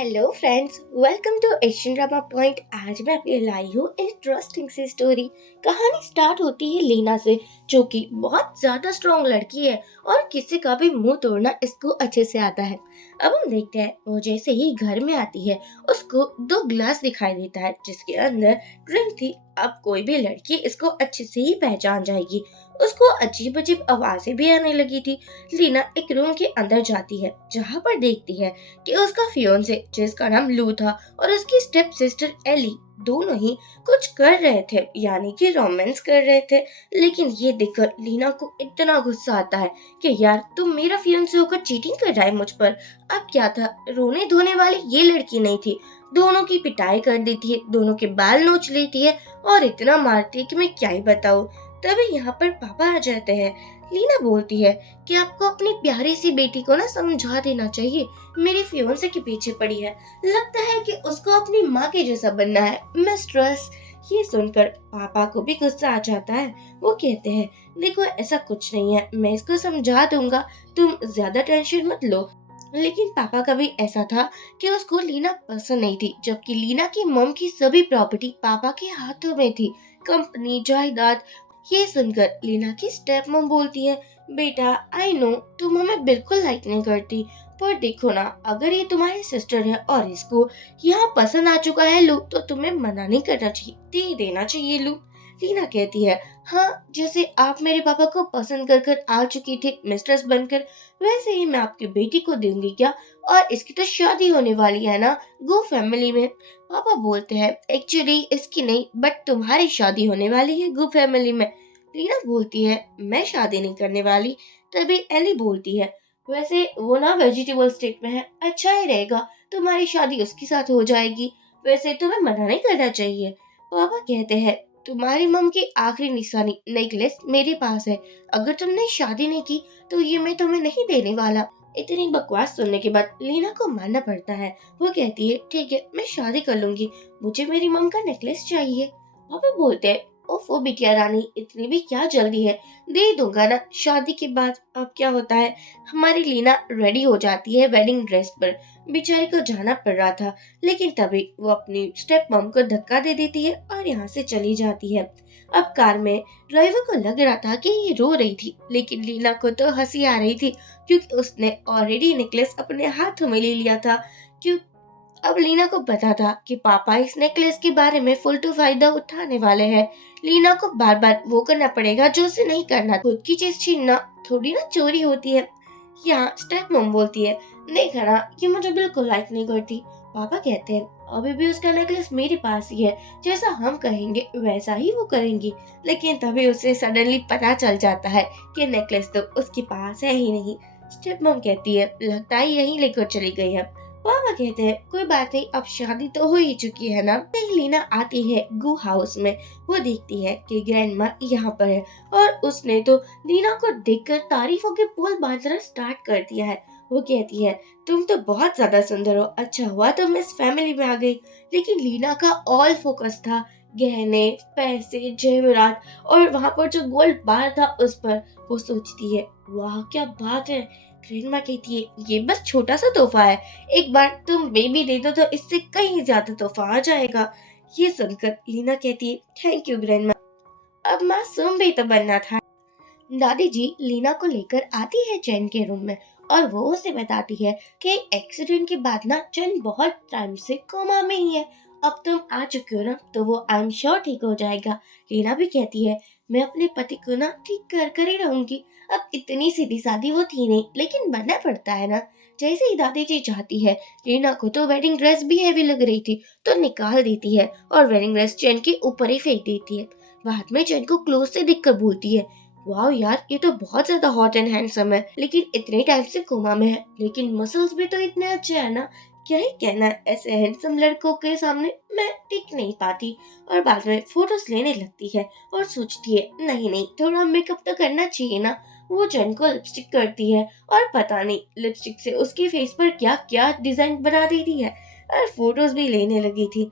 Hello friends, welcome to Asian drama point. आज मैं आपके लिए लाई हूँ इंटरेस्टिंग सी स्टोरी। कहानी स्टार्ट होती है लीना से, जो कि बहुत ज्यादा स्ट्रॉन्ग लड़की है और किसी का भी मुंह तोड़ना इसको अच्छे से आता है। अब हम देखते हैं, वो जैसे ही घर में आती है उसको दो ग्लास दिखाई देता है जिसके अंदर ड्रिंक थी। अब कोई भी लड़की इसको अच्छे से ही पहचान जाएगी। उसको अजीब अजीब आवाजें भी आने लगी थी। लीना एक रूम के अंदर जाती है जहाँ पर देखती है कि उसका फियोंसे जिसका नाम लू था और उसकी स्टेप सिस्टर एली दोनों ही कुछ कर रहे थे, यानी कि रोमांस कर रहे थे। लेकिन ये देखकर लीना को इतना गुस्सा आता है कि यार तुम मेरा फियोंसे होकर चीटिंग कर रहा है मुझ पर। अब क्या था, रोने धोने वाली ये लड़की नहीं थी। दोनों की पिटाई कर देती है, दोनों के बाल नोच लेती है और इतना मारती है कि मैं क्या ही बताऊं। तभी यहाँ पर पापा आ जाते हैं। लीना बोलती है कि आपको अपनी प्यारी सी बेटी को ना समझा देना चाहिए, मेरे फियोंसे के पीछे पड़ी है। लगता है कि उसको अपनी माँ के जैसा बनना है मिस्ट्रेस। ये सुनकर पापा को भी गुस्सा आ जाता है। वो कहते हैं देखो ऐसा कुछ नहीं है, मैं इसको समझा दूंगा, तुम ज्यादा टेंशन मत लो। लेकिन पापा का भी ऐसा था कि उसको लीना पसंद नहीं थी, जबकि लीना की मम की सभी प्रॉपर्टी पापा के हाथों में थी, कंपनी जायदाद। ये सुनकर लीना की स्टेप मम बोलती है बेटा आई नो तुम हमें बिल्कुल लाइक नहीं करती, पर देखो ना अगर ये तुम्हारी सिस्टर है और इसको यहाँ पसंद आ चुका है लू, तो तुम्हें मना नहीं करना चाहिए, दे देना चाहिए लू। लीना कहती है हाँ, जैसे आप मेरे पापा को पसंद कर कर आ चुकी थी मिस्ट्रेस बनकर, वैसे ही मैं आपकी बेटी को दूंगी क्या? और इसकी तो शादी होने वाली है ना गो फैमिली में। पापा बोलते हैं एक्चुअली इसकी नहीं बट तुम्हारी शादी होने वाली है गो फैमिली में। रीना बोलती है मैं शादी नहीं करने वाली। तभी एली बोलती है वैसे वो ना वेजिटेबल स्टेट में है, अच्छा ही रहेगा, तुम्हारी शादी उसके साथ हो जाएगी, वैसे तुम्हें मना नहीं करना चाहिए। पापा कहते हैं तुम्हारी मम की आखिरी निशानी नेकलेस मेरे पास है, अगर तुमने शादी नहीं की तो ये मैं तुम्हें नहीं देने वाला। इतनी बकवास सुनने के बाद लीना को मानना पड़ता है। वो कहती है ठीक है मैं शादी कर लूंगी, मुझे मेरी मम का नेकलेस चाहिए। पापा बोलते हैं ओफो बिटिया रानी, इतनी भी क्या जल्दी है, दे दूंगा ना शादी के बाद। अब क्या होता है, हमारी लीना रेडी हो जाती है वेडिंग ड्रेस पर। बेचारी को जाना पड़ रहा था, लेकिन तभी वो अपनी स्टेप मम को धक्का दे देती है और यहाँ से चली जाती है। अब कार में ड्राइवर को लग रहा था कि ये रो रही थी, लेकिन लीना को तो हंसी आ रही थी क्योंकि उसने ऑलरेडी नेकलेस अपने हाथों में ले लिया था। क्यों, अब लीना को पता था कि पापा इस नेकलेस के बारे में फुल टू फायदा उठाने वाले हैं। लीना को बार बार वो करना पड़ेगा जो उसे नहीं करना। खुद की चीज छीनना थोड़ी ना चोरी होती है। यहाँ स्टेप मम बोलती है देखा ना कि मुझे बिल्कुल लाइक नहीं करती। पापा कहते हैं अभी भी उसका नेकलेस मेरे पास ही है, जैसा हम कहेंगे वैसा ही वो करेंगी। लेकिन तभी उसे सडनली पता चल जाता है कि नेकलेस तो उसके पास है ही नहीं। स्टेप मम कहती है लगता है यही लेकर चली गई है। पापा कहते हैं कोई बात नहीं, अब शादी तो हो ही चुकी है ना। लीना आती है गो हाउस में। वो देखती है कि ग्रैंड माँ यहाँ पर है और उसने तो लीना को देखकर तारीफों के पुल बांधना स्टार्ट कर दिया है। वो कहती है तुम तो बहुत ज्यादा सुंदर हो, अच्छा हुआ तुम इस फैमिली में आ गई। लेकिन लीना का ऑल फोकस था गहने, पैसे, जेवरात और वहाँ पर जो गोल्ड बार था उस पर। वो सोचती है वाह क्या बात है। ग्रैंडमा कहती है ये बस छोटा सा तोहफा है, एक बार तुम बेबी दे दो तो इससे कहीं ज्यादा तोहफा आ जाएगा। ये सुनकर लीना कहती है थैंक यू ग्रैंडमा, अब मासूम भी तो बनना था। दादी जी लीना को लेकर आती है चैन के रूम में और वो उसे बताती है कि एक्सीडेंट के बाद ना चैन बहुत टाइम से कोमा में ही है। अब तुम आ चुके हो ना तो वो आई एम श्योर ठीक हो जाएगा। लीना भी कहती है मैं अपने पति को ना ठीक कर कर ही रहूंगी। अब इतनी सीधी सादी वो थी नहीं, लेकिन बनना पड़ता है ना। जैसे ही दादी जी चाहती है, लीना को तो वेडिंग ड्रेस भी हैवी लग रही थी तो निकाल देती है और वेडिंग ड्रेस चैन के ऊपर ही फेंक देती है। बाद में चैन को क्लोज से देखकर बोलती है वाह यार ये तो बहुत ज्यादा हॉट एंड हैंडसम है, लेकिन इतने टाइम से कोमा में है, लेकिन मसल्स भी तो इतने अच्छे हैं ना। क्या ही कहना है, ऐसे हैंडसम लड़कों के सामने मैं टिक नहीं पाती। और बाद में फोटोज लेने लगती है और सोचती है नहीं नहीं थोड़ा मेकअप तो करना चाहिए ना। वो जन को लिपस्टिक करती है और पता नहीं लिपस्टिक से उसके फेस पर क्या क्या डिजाइन बना देती है और फोटोज भी लेने लगी थी।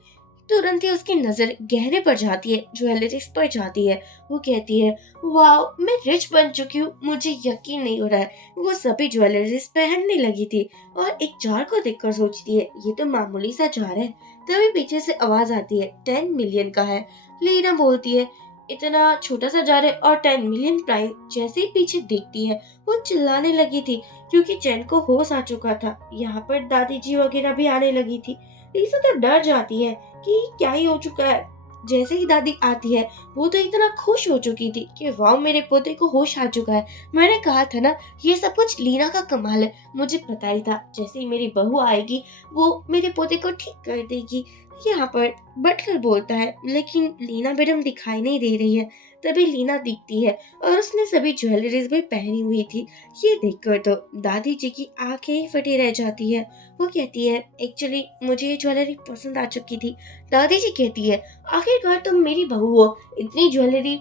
तुरंत ही उसकी नजर गहरे पर जाती है, ज्वेलरीज पर जाती है। वो कहती है, वाह, मैं रिच बन चुकी हूँ, मुझे यकीन नहीं हो रहा है। वो सभी ज्वेलरीज पहनने लगी थी और एक जार को देखकर सोचती है, ये तो मामूली सा जार है। तभी पीछे से आवाज आती है, 10 मिलियन का है। लीना बोलती है, इतना छोटा सा जार है और 10 मिलियन प्राइस। जैसे ही पीछे देखती है, वो चिल्लाने लगी थी क्योंकि चैन को होश आ चुका था। यहाँ पर दादी जी वगैरह भी आने लगी थी। लिसा तो डर जाती है कि क्या ही हो चुका है। जैसे ही दादी आती है, वो तो इतना खुश हो चुकी थी कि वाह, मेरे पोते को होश आ चुका है। मैंने कहा था ना, ये सब कुछ लीना का कमाल है। मुझे पता ही था, जैसे ही मेरी बहू आएगी वो मेरे पोते को ठीक कर देगी। यहाँ पर बटलर बोलता है, लेकिन लीना मैडम दिखाई नहीं दे रही है। तभी लीना दिखती है और उसने सभी ज्वेलरीज भी पहनी हुई थी। ये देखकर तो दादी जी की आंखें ही फटी रह जाती है। वो कहती है, एक्चुअली मुझे ये ज्वेलरी पसंद आ चुकी थी। दादी जी कहती है, आखिरकार तुम मेरी बहू हो, इतनी ज्वेलरी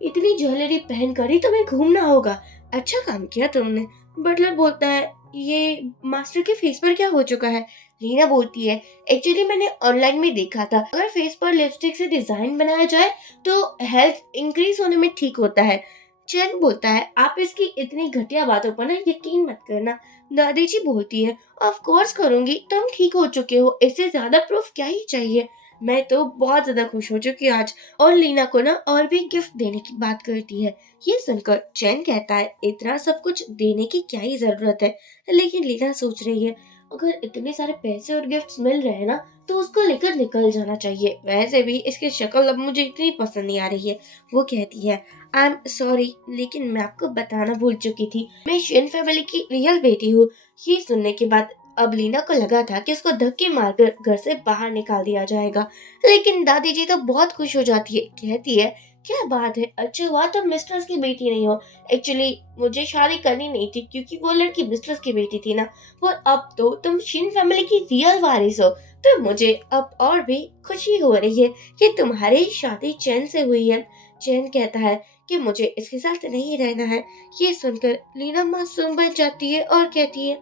इतनी ज्वेलरी पहन कर ही तुम्हें घूमना होगा। अच्छा काम किया तुमने। बटलर बोलता है, ये मास्टर के फेस पर क्या हो चुका है? लीना बोलती है, एक्चुअली मैंने ऑनलाइन में देखा था, अगर फेस पर लिपस्टिक से डिजाइन बनाया जाए तो हेल्थ इंक्रीज होने में ठीक होता है। चैन बोलता है, आप इसकी इतनी घटिया बातों पर ना यकीन मत करना। दादी जी बोलती है, ऑफ कोर्स करूंगी, तुम ठीक हो चुके हो, इससे ज्यादा प्रूफ क्या ही चाहिए। मैं तो बहुत ज्यादा खुश हो चुकी हूँ आज। और लीना को ना और भी गिफ्ट देने की बात करती है। ये सुनकर चैन कहता है, इतना सब कुछ देने की क्या ही जरूरत है। लेकिन लीना सोच रही है, अगर इतने सारे पैसे और गिफ्ट्स मिल रहे हैं ना, तो उसको लेकर निकल जाना चाहिए। वैसे भी इसकी शक्ल अब मुझे इतनी पसंद नहीं आ रही है। वो कहती है, आई एम सॉरी, लेकिन मैं आपको बताना भूल चुकी थी, मैं शेन फैमिली की रियल बेटी हूँ। ये सुनने के बाद अब लीना को लगा था कि उसको धक्के मारकर घर से बाहर निकाल दिया जाएगा। लेकिन दादी जी तो बहुत खुश हो जाती है, कहती है, क्या बात है, अच्छा हुआ तुम मिस्ट्रेस की बेटी नहीं हो। एक्चुअली मुझे शादी करनी नहीं थी क्योंकि वो लड़की मिस्ट्रेस की बेटी थी ना। और अब तो तुम शिन फैमिली की रियल वारिस हो, तो मुझे अब और भी खुशी हो रही है कि तुम्हारी शादी चैन से हुई है। चैन कहता है कि मुझे इसके साथ नहीं रहना है। ये सुनकर लीना मासूम बन जाती है और कहती है,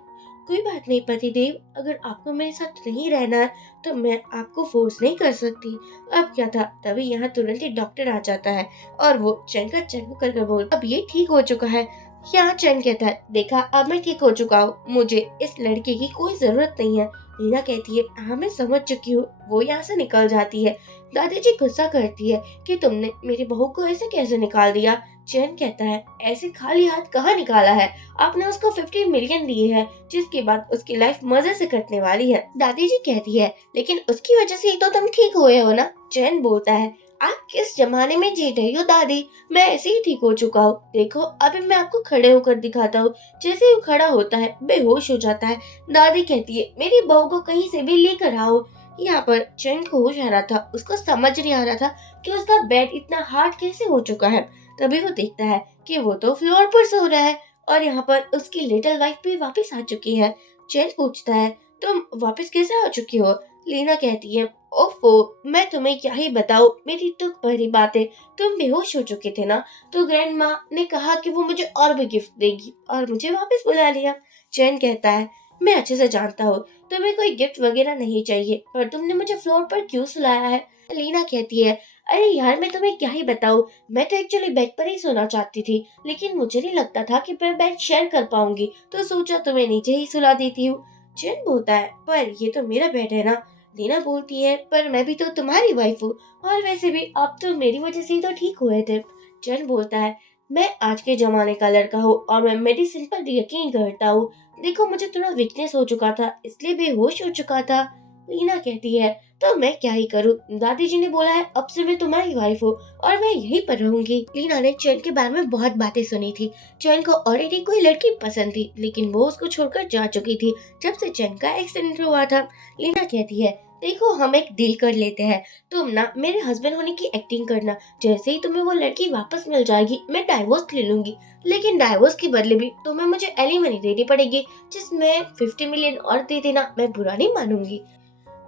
कोई बात नहीं पति देव, अगर आपको मेरे साथ नहीं रहना है तो मैं आपको फोर्स नहीं कर सकती। अब क्या था, तभी यहाँ तुरंत ही डॉक्टर आ जाता है और वो चैन का चेकअप करके बोल, अब ये ठीक हो चुका है। यहाँ चैन कहता है, देखा, अब मैं ठीक हो चुका हूँ, मुझे इस लड़के की कोई जरूरत नहीं है। लीना कहती है, हाँ मैं समझ चुकी हूँ। वो यहाँ से निकल जाती है। दादी जी गुस्सा करती है कि तुमने मेरी बहू को ऐसे कैसे निकाल दिया। चैन कहता है, ऐसे खाली हाथ कहाँ निकाला है, आपने उसको 50 मिलियन दिए हैं, जिसके बाद उसकी लाइफ मजे से कटने वाली है। दादी जी कहती है, लेकिन उसकी वजह से ही तो तुम ठीक हुए हो ना। चैन बोलता है, आप किस जमाने में जी रही हो दादी, मैं ऐसे ही ठीक हो चुका हूँ। देखो अभी मैं आपको खड़े होकर दिखाता हूँ। जैसे ही वो खड़ा होता है, बेहोश हो जाता है। दादी कहती है, मेरी बहू को कहीं से भी लेकर आओ। यहाँ पर चैन को होश आ रहा था, उसको समझ नहीं आ रहा था कि उसका बेड इतना हार्ड कैसे हो चुका है। तभी वो देखता है कि वो तो फ्लोर पर सो रहा है और यहाँ पर उसकी लिटिल वाइफ भी वापस आ चुकी है। चैन पूछता है, तुम वापस कैसे आ चुकी हो? लीना कहती है, ओफो, मैं तुम्हें क्या ही बताऊं, मेरी दुख भरी बात है। तुम बेहोश हो चुके थे ना, तो ग्रैंड माँ ने कहा कि वो मुझे और भी गिफ्ट देगी और मुझे वापस बुला लिया। चैन कहता है, मैं अच्छे से जानता हूँ, तुम्हें कोई गिफ्ट वगैरह नहीं चाहिए, पर तुमने मुझे फ्लोर पर क्यों सुलाया है? लीना कहती है, अरे यार, मैं तुम्हें क्या ही बताऊं, मैं तो एक्चुअली बेड पर ही सोना चाहती थी, लेकिन मुझे नहीं लगता था कि मैं बेड शेयर कर पाऊंगी, तो सोचा तुम्हें नीचे ही सुला देती हूँ। चैन बोलता है, पर ये तो मेरा बेड है ना। लीना बोलती है, पर मैं भी तो तुम्हारी वाइफ हूँ, और वैसे भी अब तो मेरी वजह से ही तो ठीक हुए थे। चैन बोलता है, मैं आज के जमाने का लड़का हूँ और मैं मेडिसिन पर यकीन करता हूँ। देखो मुझे थोड़ा वीकनेस हो चुका था, इसलिए बेहोश हो चुका था। लीना कहती है, तो मैं क्या ही करूँ, दादी जी ने बोला है अब से मैं तुम्हारी वाइफ हूँ और मैं यहीं पर रहूंगी। लीना ने चैन के बारे में बहुत बातें सुनी थी। चैन को ऑलरेडी कोई लड़की पसंद थी, लेकिन वो उसको छोड़कर जा चुकी थी जब से चैन का एक्सीडेंट हुआ था। लीना कहती है, देखो हम एक डील कर लेते हैं, तुम ना मेरे हस्बैंड होने की एक्टिंग करना, जैसे ही तुम्हें वो लड़की वापस मिल जाएगी मैं डाइवोर्स ले लूंगी, लेकिन डाइवोर्स के बदले भी तुम्हें मुझे एलिमनी देनी पड़ेगी, जिसमें 50 मिलियन और दे देना, मैं बुरा नहीं मानूंगी।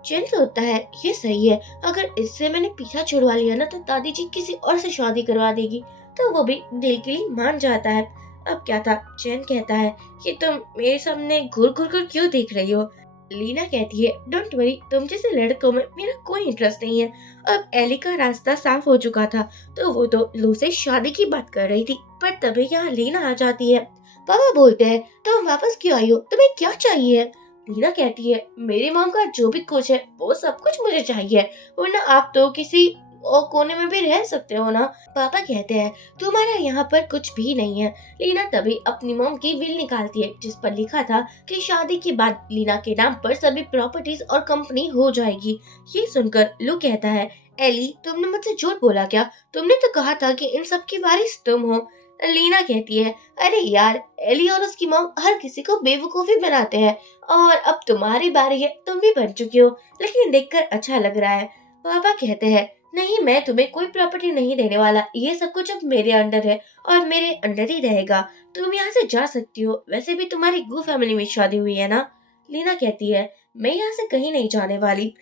चैन सोचता है, ये सही है, अगर इससे मैंने पीछा छुड़वा लिया ना तो दादी जी किसी और से शादी करवा देगी। तो वो भी दिल के लिए मान जाता है। अब क्या था, चैन कहता है कि तुम मेरे सामने घूर घूर कर क्यों देख रही हो? लीना कहती है, डोंट वरी, तुम जैसे लड़कों में मेरा कोई इंटरेस्ट नहीं है। अब एली का रास्ता साफ हो चुका था, तो वो तो लू से शादी की बात कर रही थी, पर तभी यहाँ लीना आ जाती है। पापा बोलते हैं, तुम वापस क्यों आई हो, तुम्हें क्या चाहिए? लीना कहती है, मेरी मॉम का जो भी कुछ है वो सब कुछ मुझे चाहिए, वरना आप तो किसी और कोने में भी रह सकते हो ना। पापा कहते हैं, तुम्हारा यहाँ पर कुछ भी नहीं है। लीना तभी अपनी मॉम की विल निकालती है, जिस पर लिखा था कि शादी के बाद लीना के नाम पर सभी प्रॉपर्टीज और कंपनी हो जाएगी। ये सुनकर लू कहता है, एली, तुमने मुझसे झूठ बोला क्या? तुमने तो कहा था कि इन सब की वारिस तुम हो। लीना कहती है, अरे यार, एली और उसकी मॉम हर किसी को बेवकूफी बनाते हैं, और अब तुम्हारी बारी है, तुम भी बन चुकी हो, लेकिन देखकर अच्छा लग रहा है। पापा कहते हैं, नहीं, मैं तुम्हें कोई प्रॉपर्टी नहीं देने वाला, ये सब कुछ अब मेरे अंडर है और मेरे अंडर ही रहेगा। तुम यहाँ से जा सकती हो, वैसे भी तुम्हारी गू फैमिली में शादी हुई है ना। लीना कहती है, मैं यहाँ से कहीं नहीं जाने वाली।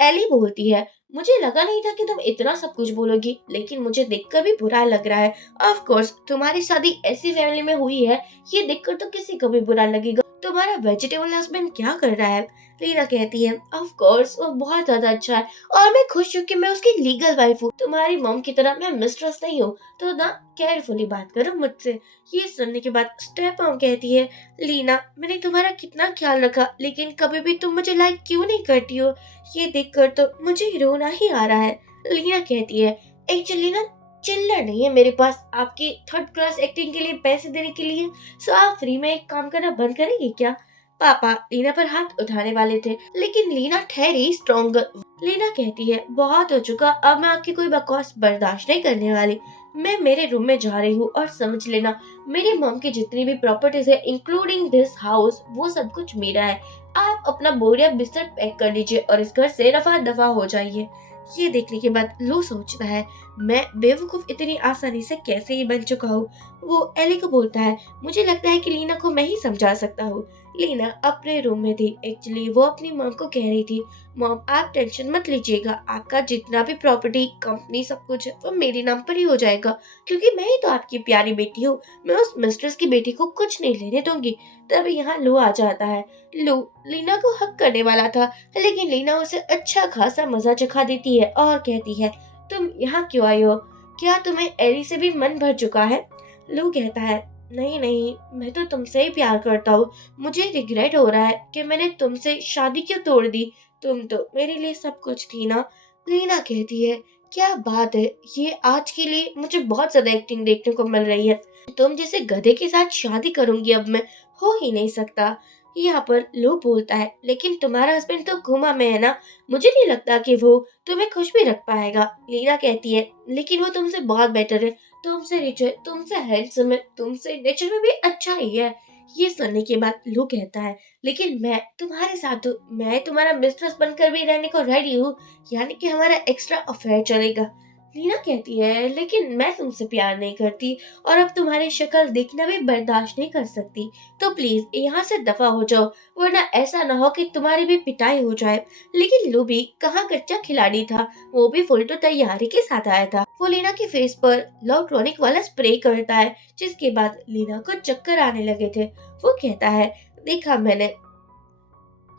एली बोलती है, मुझे लगा नहीं था कि तुम इतना सब कुछ बोलोगी, लेकिन मुझे देखकर भी बुरा लग रहा है। ऑफ कोर्स तुम्हारी शादी ऐसी फैमिली में हुई है, ये देखकर तो किसी को भी बुरा लगेगा। तुम्हारा वेजिटेबल हस्बैंड क्या कर रहा है? लीना कहती है, ऑफ कोर्स वो बहुत ज्यादा अच्छा है, और मैं खुश हूँ कि मैं उसकी लीगल वाइफ हूँ। तुम्हारी मॉम की तरह मैं मिस्ट्रेस नहीं हूँ, तो ना केयरफुली बात करो मुझसे। ये सुनने के बाद स्टेप मॉम कहती है, लीना, मैंने तुम्हारा कितना ख्याल रखा, लेकिन कभी भी तुम मुझे लाइक क्यों नहीं करती हो? ये देखकर तो मुझे रोना ही आ रहा है। लीना कहती है, एक्चुअली ना चिल्लर नहीं है मेरे पास आपकी थर्ड क्लास एक्टिंग के लिए पैसे देने के लिए, सो आप फ्री में एक काम करना बंद करेंगे क्या? पापा लीना पर हाथ उठाने वाले थे, लेकिन लीना ठहरी स्ट्रॉन्ग। लीना कहती है, बहुत हो चुका, अब मैं आपकी कोई बकवास बर्दाश्त नहीं करने वाली। मैं मेरे रूम में जा रही हूँ, और समझ लेना, मेरी मॉम की जितनी भी प्रॉपर्टीज है इंक्लूडिंग दिस हाउस, वो सब कुछ मेरा है। आप अपना बोरिया बिस्तर पैक कर लीजिए और इस घर से रफा दफा हो जाइए। ये देखने के बाद लो सोचता है, मैं बेवकूफ इतनी आसानी से कैसे ही बन चुका हूँ। वो एली को बोलता है, मुझे लगता है कि लीना को मैं ही समझा सकता हूँ। लीना अपने रूम में थी। एक्चुअली वो अपनी मॉम को कह रही थी, मॉम आप टेंशन मत लीजिएगा, आपका जितना भी प्रॉपर्टी कंपनी सब कुछ है वो मेरे नाम पर ही हो जाएगा, क्योंकि मैं ही तो आपकी प्यारी बेटी हूँ। मैं उस मिस्ट्रेस की बेटी को कुछ नहीं लेने दूंगी। तभी यहाँ लो आ जाता है। लो लीना को हक करने वाला था, लेकिन लीना उसे अच्छा खासा मजा चखा देती है और कहती है, तुम यहाँ क्यों आई हो? क्या तुम्हें एली से भी मन भर चुका है? लू कहता है, नहीं नहीं, मैं तो तुमसे ही प्यार करता हूँ। मुझे रिग्रेट हो रहा है कि मैंने तुमसे शादी क्यों तोड़ दी। तुम तो मेरे लिए सब कुछ थी ना। लीना कहती है, क्या बात है, ये आज के लिए मुझे बहुत ज्यादा एक्टिंग देखने को मिल रही है। तुम जैसे गधे के साथ शादी करूंगी अब मैं, हो ही नहीं सकता। यहाँ पर लो बोलता है, लेकिन तुम्हारा हस्बैंड तो कोमा में है ना, मुझे नहीं लगता कि वो तुम्हें खुश भी रख पाएगा। लीना कहती है, लेकिन वो तुमसे बहुत बेटर है, तुमसे रिच है, तुमसे हैंडसम है, तुमसे नेचर में भी अच्छा ही है। ये सुनने के बाद लू कहता है, लेकिन मैं तुम्हारे साथ हूँ, मैं तुम्हारा मिस्ट्रेस बनकर भी रहने को रेडी हूँ, यानी कि हमारा एक्स्ट्रा अफेयर चलेगा। लीना कहती है, लेकिन मैं तुमसे प्यार नहीं करती, और अब तुम्हारी शक्ल देखना भी बर्दाश्त नहीं कर सकती, तो प्लीज यहाँ से दफा हो जाओ, वरना ऐसा ना हो कि तुम्हारी भी पिटाई हो जाए। लेकिन लू भी कहाँ कच्चा खिलाड़ी था, वो भी फुल टू तैयारी के साथ आया था। वो लीना के फेस पर लव टॉनिक वाला स्प्रे करता है, जिसके बाद लीना को चक्कर आने लगे थे। वो कहता है, देखा मैंने।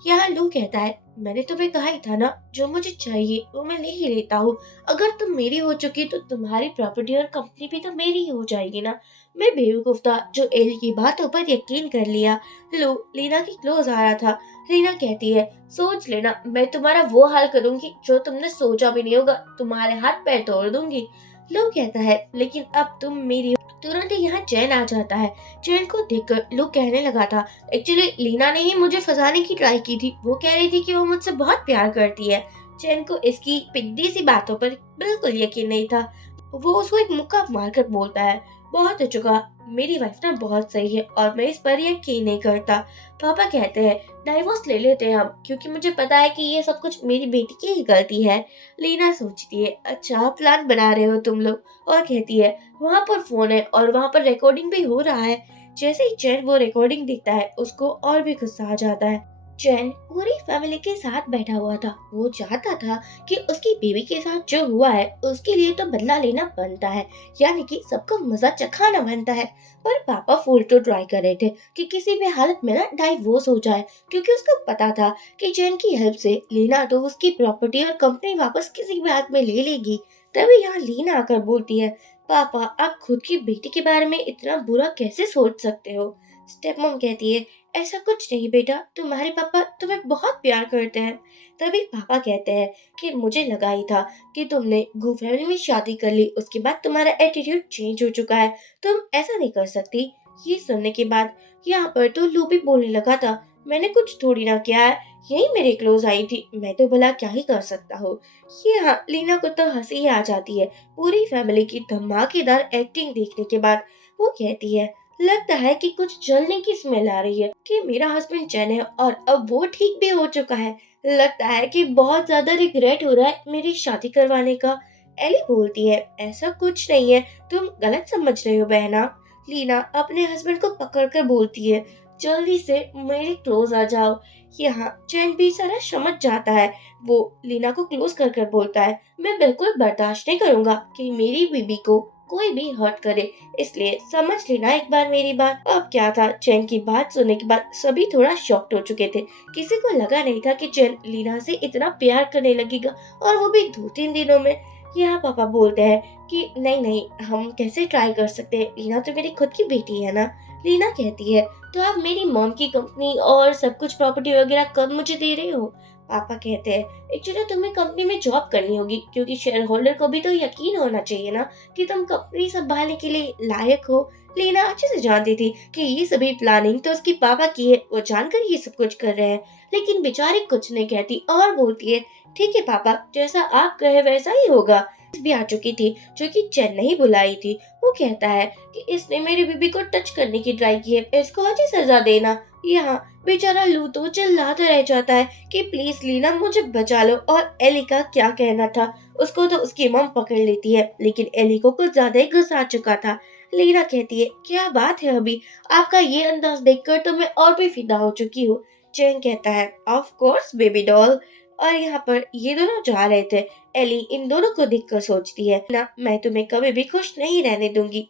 यहाँ लू कहता है, मैंने तुम्हें कहा ही था ना, जो मुझे चाहिए वो मैं ले ही लेता हूँ। अगर तुम मेरी हो चुकी तो तुम्हारी प्रॉपर्टी और कंपनी भी तो मेरी ही हो जाएगी ना। मैं बेवकूफ था जो एली की बातों पर यकीन कर लिया। लू लीना की क्लोज आ रहा था। लीना कहती है, सोच लेना, मैं तुम्हारा वो हाल करूंगी जो तुमने सोचा भी नहीं होगा, तुम्हारे हाथ पैर तोड़ दूंगी। लू कहता है, लेकिन अब तुम मेरी हो। तुरंत ही यहाँ चैन आ जाता है। चैन को देखकर लू कहने लगा था, एक्चुअली लीना ने ही मुझे फंसाने की ट्राई की थी, वो कह रही थी कि वो मुझसे बहुत प्यार करती है। चैन को इसकी पिद्दी सी बातों पर बिल्कुल यकीन नहीं था। वो उसको एक मुक्का मारकर बोलता है, बहुत हो चुका, मेरी वाइफ ना बहुत सही है और मैं इस पर यकीन नहीं करता। पापा कहते हैं, डाइवोर्स ले लेते हैं हम, क्योंकि मुझे पता है कि ये सब कुछ मेरी बेटी की ही गलती है। लीना सोचती है, अच्छा प्लान बना रहे हो तुम लोग, और कहती है, वहाँ पर फोन है और वहाँ पर रिकॉर्डिंग भी हो रहा है। जैसे ही चैन वो रिकॉर्डिंग देखता है, उसको और भी गुस्सा आ जाता है। चैन पूरी फैमिली के साथ बैठा हुआ था। वो चाहता था कि उसकी बीवी के साथ जो हुआ है उसके लिए तो बदला लेना बनता है, यानी कि सबको मजा चखाना बनता है। पर पापा फुल टू ट्राई कर रहे थे कि किसी भी हालत में ना डाइवोर्स हो जाए, क्योंकि उसको पता था कि चैन की हेल्प से लीना तो उसकी प्रॉपर्टी और कंपनी वापस किसी भी हाथ में ले लेगी। तभी यहाँ लीना आकर बोलती है, पापा आप खुद की बेटी के बारे में इतना बुरा कैसे सोच सकते हो। स्टेप मॉम कहती है, ऐसा कुछ नहीं बेटा, तुम्हारे पापा तुम्हें बहुत प्यार करते हैं। तभी पापा कहते हैं कि मुझे लगा ही था कि तुमने गू फैमिली में शादी कर ली, उसके बाद तुम्हारा एटीट्यूड चेंज हो चुका है, तुम ऐसा नहीं कर सकती। ये सुनने के बाद यहाँ पर तो लू भी बोलने लगा था, मैंने कुछ थोड़ी ना किया है, यही मेरे क्लोज आई थी, मैं तो भला क्या ही कर सकता हूँ। ये हाँ, लीना को तो हंसी ही आ जाती है पूरी फैमिली की धमाकेदार एक्टिंग देखने के बाद। वो कहती है, लगता है कि कुछ जलने की स्मेल आ रही है कि मेरा हस्बैंड चैन है और अब वो ठीक भी हो चुका है। लगता है कि बहुत ज्यादा रिग्रेट हो रहा है मेरी शादी करवाने का। एली बोलती है, ऐसा कुछ नहीं है, तुम गलत समझ रहे हो बहना। लीना अपने हस्बैंड को पकड़कर बोलती है, जल्दी से मेरे क्लोज आ जाओ। यहाँ चैन भी सारा समझ जाता है। वो लीना को क्लोज कर कर बोलता है, मैं बिल्कुल बर्दाश्त नहीं करूंगा कि मेरी बीबी को कोई भी हर्ट करे, इसलिए समझ लेना एक बार मेरी बात। अब क्या था, चैन की बात सुनने के बाद सभी थोड़ा शॉक्ड हो चुके थे। किसी को लगा नहीं था कि चैन लीना से इतना प्यार करने लगेगा, और वो भी 2-3 दिनों में। यहाँ पापा बोलते हैं कि नहीं नहीं, हम कैसे ट्राई कर सकते हैं, लीना तो मेरी खुद की बेटी है ना। लीना कहती है, तो आप मेरी मॉम की कंपनी और सब कुछ प्रॉपर्टी वगैरह कब मुझे दे रहे हो। पापा कहते हैं, एक्चुअली तुम्हें कंपनी में जॉब करनी होगी, क्योंकि शेयर होल्डर को भी तो यकीन होना चाहिए ना कि तुम कंपनी संभालने के लिए लायक हो। लीना अच्छे से जानती थी कि ये सभी प्लानिंग तो उसके पापा की है, वो जानकर ये सब कुछ कर रहे हैं। लेकिन बेचारी कुछ नहीं कहती और बोलती है, ठीक है पापा, जैसा आप कहे वैसा ही होगा। भी आ चुकी थी जो कि चेन्नई बुलाई थी। वो कहता है कि इसने मेरी बीबी को टच करने की ट्राई की है, इसको अच्छी सजा देना। यहाँ बेचारा लू तो चिल्लाता रह जाता है कि प्लीज लीना मुझे बचा लो। और एली का क्या कहना था, उसको तो उसकी मम पकड़ लेती है, लेकिन एली को कुछ ज्यादा ही गुस्सा आ चुका था। लीना कहती है, क्या बात है अभी, आपका ये अंदाज देखकर तो मैं और भी फिदा हो चुकी हूँ। चैन कहता है, ऑफ कोर्स बेबी डॉल। और यहाँ पर ये दोनों जा रहे थे। एली इन दोनों को देखकर सोचती है, ना मैं तुम्हें कभी भी खुश नहीं रहने दूंगी।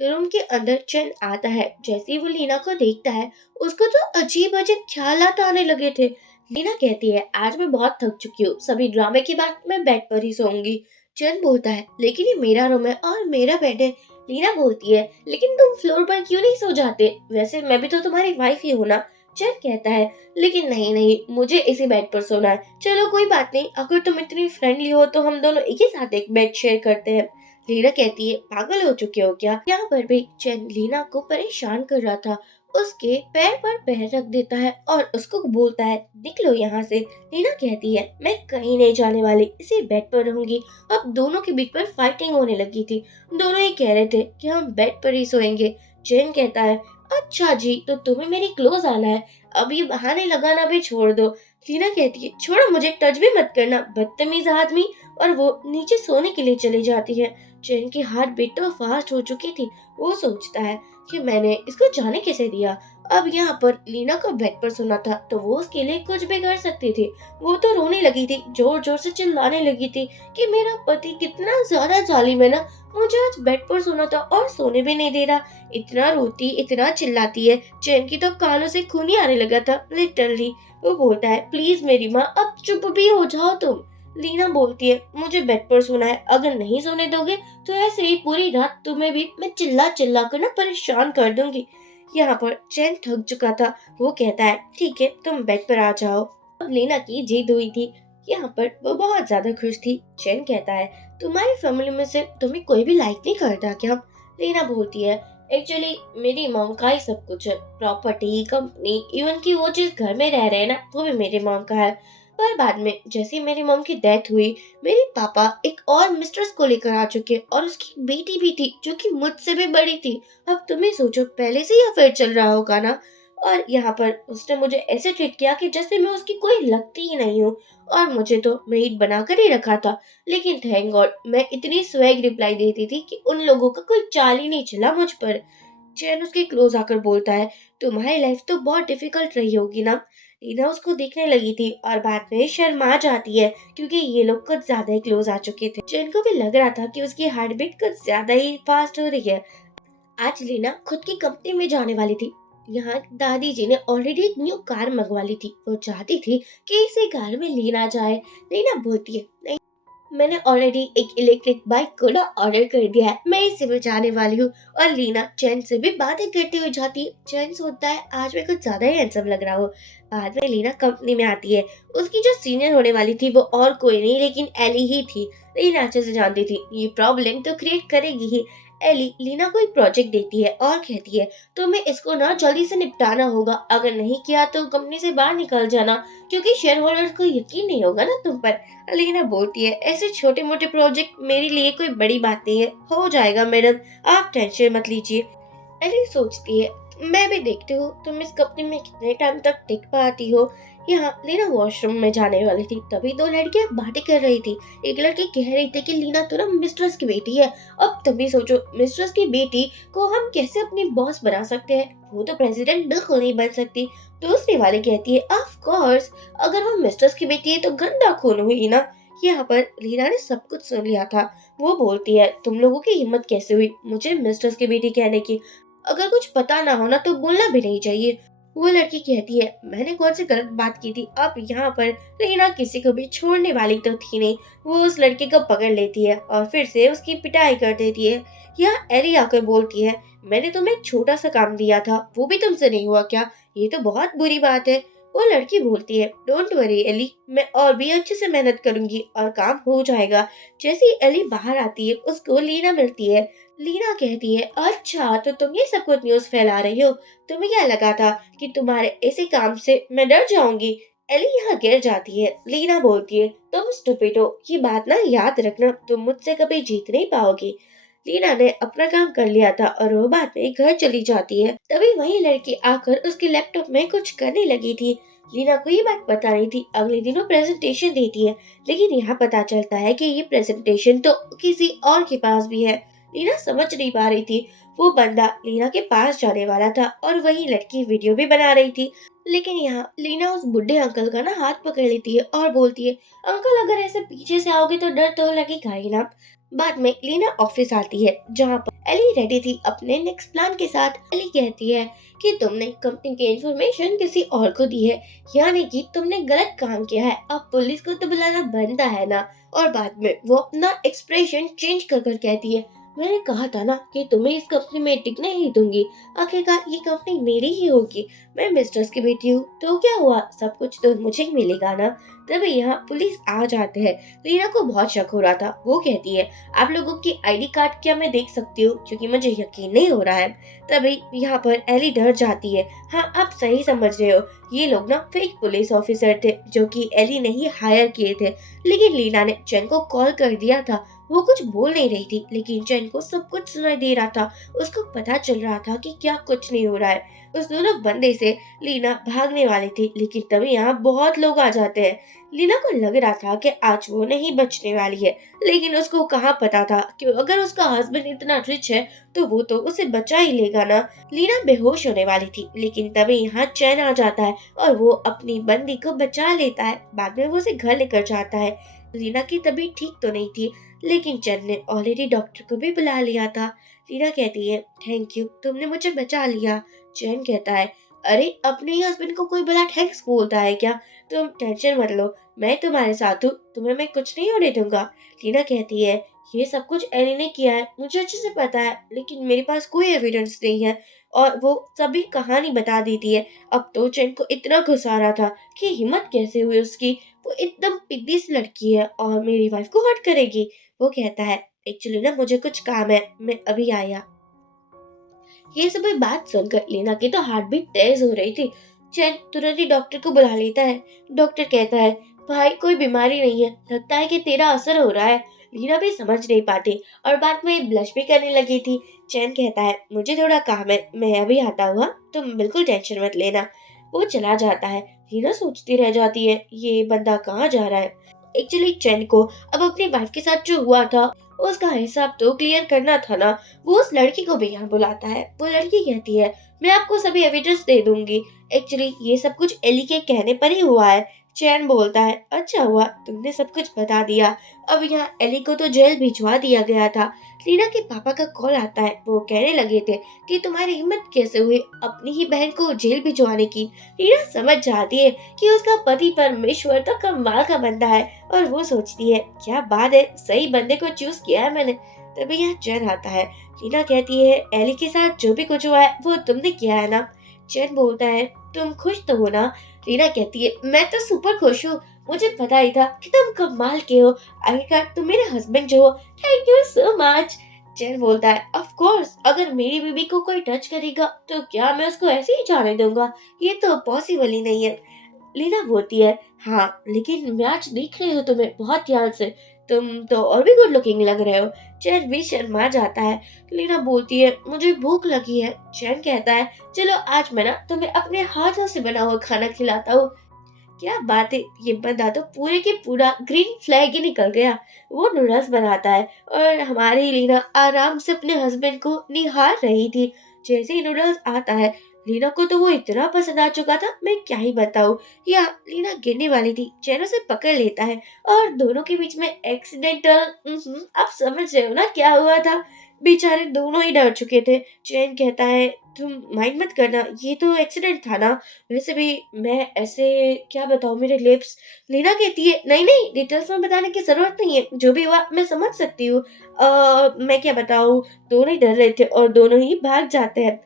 रूम के अंदर चैन आता है। जैसे ही वो लीना को देखता है, उसको तो अजीब अजीब ख्यालात आने लगे थे। लीना कहती है, आज मैं बहुत थक चुकी हूँ, सभी ड्रामे के बाद मैं बेड पर ही सोऊंगी। चैन बोलता है, लेकिन ये मेरा रूम है और मेरा बेड है। लीना बोलती है, लेकिन तुम फ्लोर पर क्यों नहीं सो जाते, वैसे मैं भी तो तुम्हारी वाइफ ही हूँ ना। चैन कहता है, लेकिन नहीं नहीं, मुझे इसी बेड पर सोना है। चलो कोई बात नहीं, अगर तुम इतनी फ्रेंडली हो तो हम दोनों एक ही साथ एक बेड शेयर करते हैं। लीना कहती है, पागल हो चुके हो क्या। यहाँ पर भी चैन लीना को परेशान कर रहा था। उसके पैर पर पैर रख देता है और उसको बोलता है, निकलो यहाँ से। लीना कहती है, मैं कहीं नहीं जाने वाली, इसी बेड पर रहूंगी। अब दोनों के बीच पर फाइटिंग होने लगी थी। दोनों ही कह रहे थे कि हम बेड पर ही सोएंगे। चैन कहता है, अच्छा जी, तो तुम्हें मेरी क्लोज आना है, अब ये बहाने लगाना भी छोड़ दो। लीना कहती है, छोड़ो मुझे, टच भी मत करना, बदतमीज आदमी। और वो नीचे सोने के लिए चली जाती है। चैन की हार्ट बीट तो फास्ट हो चुकी थी। वो सोचता है कि मैंने इसको जाने कैसे दिया। अब यहाँ पर लीना को बेड पर सोना था, तो वो उसके लिए कुछ भी कर सकती थी। वो तो रोने लगी थी, जोर जोर से चिल्लाने लगी थी कि मेरा पति कितना ज्यादा जालिम है ना, मुझे आज बेड पर सोना था और सोने भी नहीं दे रहा। इतना रोती, इतना चिल्लाती है, चैन की तो कानों से खून ही आने लगा था लिटरली। वो बोलता है, प्लीज मेरी माँ, अब चुप भी हो जाओ तुम। लीना बोलती है, मुझे बेड पर सोना है, अगर नहीं सोने दोगे तो ऐसे ही पूरी रात तुम्हें भी मैं चिल्ला चिल्ला कर ना परेशान कर दूंगी। यहाँ पर चैन थक चुका था। वो कहता है, ठीक है, तुम बेड पर आ जाओ। अब लीना की जीत हुई थी। यहाँ पर वो बहुत ज्यादा खुश थी। चैन कहता है, तुम्हारी फैमिली में से तुम्हें कोई भी लाइक नहीं करता क्या। लीना बोलती है, एक्चुअली मेरी मॉम का ही सब कुछ है, प्रॉपर्टी, कंपनी, इवन की वो जिस घर में रह रहे हैं ना, वो भी मेरी मॉम का है। पर बाद में जैसे ही मेरी मॉम की डेथ हुई, मेरे पापा एक और मिस्ट्रेस को लेकर आ चुके, और उसकी बेटी भी थी जो कि मुझसे भी बड़ी थी। अब तुम ही सोचो, पहले से ही अफेयर चल रहा होगा ना। और यहाँ पर उसने मुझे ऐसे ट्रीट किया कि जैसे मैं उसकी कोई लगती ही नहीं हूँ, और मुझे तो मेड बनाकर ही रखा था। लेकिन थैंक गॉड मैं इतनी स्वैग रिप्लाई देती थी कि उन लोगों का कोई चाल ही नहीं चला मुझ पर। चैन उसके क्लोज आकर बोलता है, तुम्हारी लाइफ तो बहुत डिफिकल्ट रही होगी ना। लीना उसको देखने लगी थी और बाद में शर्मा जाती है क्योंकि ये लोग कुछ ज्यादा ही क्लोज आ चुके थे। चैन को भी लग रहा था कि उसकी हार्ट बीट कुछ ज्यादा ही फास्ट हो रही है। आज लीना खुद की कंपनी में जाने वाली थी। यहाँ दादी जी ने ऑलरेडी एक न्यू कार मंगवा ली थी। वो चाहती थी कि इसी कार में लीना जाए। लीना बोलती है, नहीं, मैंने ऑलरेडी एक इलेक्ट्रिक बाइक को ना ऑर्डर कर दिया है, मैं इसी में जाने वाली हूँ। और लीना चैन से भी बातें करते हुए जाती है। चैन सोचता है आज मैं कुछ ज्यादा ही हैंडसम लग रहा हूँ। बाद में लीना कंपनी में आती है। उसकी जो सीनियर होने वाली थी वो और कोई नहीं लेकिन एली ही थी। लीना अच्छे से जानती थी ये प्रॉब्लम तो क्रिएट करेगी ही। एली लीना को एक प्रोजेक्ट देती है और कहती है तुम्हें इसको ना जल्दी से निपटाना होगा, अगर नहीं किया तो कंपनी से बाहर निकल जाना क्योंकि शेयर होल्डर्स को यकीन नहीं होगा ना तुम पर। लीना बोलती है ऐसे छोटे मोटे प्रोजेक्ट मेरे लिए कोई बड़ी बात नहीं है, हो जाएगा मैडम, आप टेंशन मत लीजिए। एली सोचती है मैं भी देखती हूँ तुम इस कंपनी में कितने टाइम तक टिक पाती हो। यहाँ लीना वॉशरूम में जाने वाली थी तभी दो लड़कियां बातें कर रही थी। एक लड़की कह रही थी कि लीना तो ना मिस्ट्रेस की बेटी है। अब तभी सोचो मिस्ट्रेस की बेटी को हम कैसे अपनी बॉस बना सकते हैं, वो तो प्रेसिडेंट बिल्कुल नहीं बन सकती। दूसरी वाली कहती है ऑफ कोर्स, अगर वो मिस्ट्रेस की बेटी है तो गंदा खून हुई ना। यहाँ पर लीना ने सब कुछ सुन लिया था। वो बोलती है तुम लोगों की हिम्मत कैसे हुई मुझे मिस्ट्रेस की बेटी कहने की, अगर कुछ पता ना हो ना तो बोलना भी नहीं चाहिए। वो लड़की कहती है मैंने कौन सी गलत बात की थी। अब यहाँ पर रीना किसी को भी छोड़ने वाली तो थी नहीं। वो उस लड़के को पकड़ लेती है और फिर से उसकी पिटाई कर देती है। यहाँ एली आकर बोलती है मैंने तुम्हें एक छोटा सा काम दिया था वो भी तुमसे नहीं हुआ क्या, ये तो बहुत बुरी बात है। वो लड़की बोलती है डोंट वरी एली, मैं और भी अच्छे से मेहनत करूंगी और काम हो जाएगा। जैसे ही एली बाहर आती है उसको लीना मिलती है। लीना कहती है अच्छा तो तुम ये सब कुछ न्यूज फैला रही हो, तुम्हें क्या लगा था कि तुम्हारे ऐसे काम से मैं डर जाऊंगी। एली यहाँ गिर जाती है। लीना बोलती है तुम स्टूपिड हो, ये बात ना याद रखना, तुम मुझसे कभी जीत नहीं पाओगी। लीना ने अपना काम कर लिया था और वो बाद में घर चली जाती है। तभी वही लड़की आकर उसके लैपटॉप में कुछ करने लगी थी। लीना को ये बात पता नहीं थी। अगले दिन वो प्रेजेंटेशन देती है लेकिन यहाँ पता चलता है कि ये प्रेजेंटेशन तो किसी और के पास भी है। लीना समझ नहीं पा रही थी। वो बंदा लीना के पास जाने वाला था और वही लड़की वीडियो भी बना रही थी। लेकिन यहाँ लीना उस बुढ़े अंकल का ना हाथ पकड़ लेती है और बोलती है अंकल अगर ऐसे पीछे से आओगे तो डर तो लगेगा ही ना। बाद में लीना ऑफिस आती है जहाँ पर एली रेडी थी अपने नेक्स्ट प्लान के साथ। एली कहती है कि तुमने कंपनी की इंफॉर्मेशन किसी और को दी है, यानी कि तुमने गलत काम किया है, अब पुलिस को तो बुलाना बनता है ना। और बाद में वो अपना एक्सप्रेशन चेंज कर कर कहती है मैंने कहा था ना कि तुम्हें इस कंपनी में टिकने ही दूंगी, आखिरकार ये कंपनी मेरी ही होगी, मैं मिस्टर्स की बेटी हूँ तो क्या हुआ, सब कुछ तो मुझे ही मिलेगा ना। तभी यहाँ पुलिस आ जाते हैं। लीना को बहुत शक हो रहा था। वो कहती है आप लोगों की आईडी कार्ड क्या मैं देख सकती हूँ क्योंकि मुझे यकीन नहीं हो रहा है। तभी यहाँ पर एली डर जाती है। हाँ आप सही समझ रहे हो, ये लोग ना फेक पुलिस ऑफिसर थे जो कि एली ने ही हायर किए थे। लेकिन लीना ने चैन को कॉल कर दिया था। वो कुछ बोल नहीं रही थी लेकिन चैन को सब कुछ सुनाई दे रहा था। उसको पता चल रहा था कि क्या कुछ नहीं हो रहा है। उस दोनों बंदे से लीना भागने वाली थी लेकिन तभी यहाँ बहुत लोग आ जाते हैं। लीना को लग रहा था कि आज वो नहीं बचने वाली है, लेकिन उसको कहाँ पता था कि अगर उसका हस्बैंड इतना रिच है तो वो तो उसे बचा ही लेगा ना। लीना बेहोश होने वाली थी लेकिन तभी यहाँ चैन आ जाता है और वो अपनी बंदी को बचा लेता है। बाद में वो उसे घर लेकर जाता है। लीना की तबीयत ठीक तो नहीं थी लेकिन चैन ने ऑलरेडी डॉक्टर को भी बुला लिया था। लीना कहती है थैंक यू, तुमने मुझे बचा लिया। चैन कहता है अरे अपने ही हस्बैंड को कोई बड़ा थैंक्स बोलता है क्या, तुम टेंशन मत लो, मैं तुम्हारे साथ हूँ, तुम्हें मैं कुछ नहीं होने दूंगा। लीना कहती है ये सब कुछ एली ने किया है मुझे अच्छे से पता है लेकिन मेरे पास कोई एविडेंस नहीं है। और वो सभी कहानी बता देती है। अब तो चैन को इतना गुस्सा आ रहा था कि हिम्मत कैसे हुई उसकी, वो एकदम पिद्दी सी लड़की है और मेरी वाइफ को हर्ट करेगी। वो कहता है एक्चुअली ना मुझे कुछ काम है, मैं अभी आया। ये सब बात सुनकर लीना की तो हार्ट बीट तेज हो रही थी। चैन तुरंत ही डॉक्टर को बुला लेता है। डॉक्टर कहता है भाई कोई बीमारी नहीं है, लगता है कि तेरा असर हो रहा है। लीना भी समझ नहीं पाती और बाद में ब्लश भी करने लगी थी। चैन कहता है मुझे थोड़ा काम है, मैं अभी आता हुआ, तुम बिल्कुल टेंशन मत लेना। वो चला जाता है। लीना सोचती रह जाती है ये बंदा कहाँ जा रहा है। एक्चुअली चैन को अब अपनी वाइफ के साथ जो हुआ था उसका हिसाब तो क्लियर करना था ना। वो उस लड़की को भी यहाँ बुलाता है। वो लड़की कहती है मैं आपको सभी एविडेंस दे दूंगी। एक्चुअली ये सब कुछ एली के कहने पर ही हुआ है। चैन बोलता है, अच्छा हुआ तुमने सब कुछ बता दिया। अब यहाँ एली को तो जेल भिजवा दिया गया था। लीना के पापा का कॉल आता है। वो कहने लगे थे कि तुम्हारी हिम्मत कैसे हुई अपनी ही बहन को जेल भिजवाने की। लीना समझ जाती है कि उसका पति परमेश्वर तो कमाल का बंदा है और वो सोचती है, क्या बात है, सही बंदे को चूज किया है मैंने। तभी यहाँ चैन आता है। लीना कहती है, एली के साथ जो भी कुछ हुआ है वो तुमने किया है ना। चैन बोलता है, तुम खुश तो हो ना। लीना कहती है, मैं तो सुपर खुश हूँ। मुझे पता ही था कि तुम कमाल के हो। आखिरकार तुम मेरे हस्बैंड जो हो। Thank you so much. चैन बोलता है, ऑफ कोर्स, अगर मेरी बीबी को कोई टच करेगा तो क्या मैं उसको ऐसे ही जाने दूंगा? ये तो पॉसिबल ही नहीं है। लीना बोलती है, हाँ लेकिन मैं आज देख रही हूँ तुम्हें बहुत ध्यान से। तुम तो और भी गुड लुकिंग लग रहे हो। चैन भी शर्मा जाता है। लीना बोलती है, मुझे भूख लगी है। चैन कहता है, चलो आज मैं ना तुम्हें अपने हाथों से बना हुआ खाना खिलाता हूँ। क्या बात है, ये बंदा तो पूरे के पूरा ग्रीन फ्लैग ही निकल गया। वो नूडल्स बनाता है और हमारी लीना आराम से अपने हस्बैंड को निहार रही थी। जैसे ही नूडल्स आता है, लीना को तो वो इतना पसंद आ चुका था, मैं क्या ही बताऊं। या लीना गिरने वाली थी, चैन उसे पकड़ लेता है और दोनों के बीच में एक्सीडेंटल, आप समझ रहे हो ना क्या हुआ था। बेचारे दोनों ही डर चुके थे। चैन कहता है, तुम माइंड मत करना, ये तो एक्सीडेंट था ना। वैसे भी मैं ऐसे क्या बताऊं, मेरे लिप्स। लीना कहती है, नहीं नहीं, डिटेल्स में बताने की जरूरत नहीं है, जो भी हुआ मैं समझ सकती हूँ। मैं क्या बताऊं। दोनों ही डर रहे थे और दोनों ही भाग जाते हैं।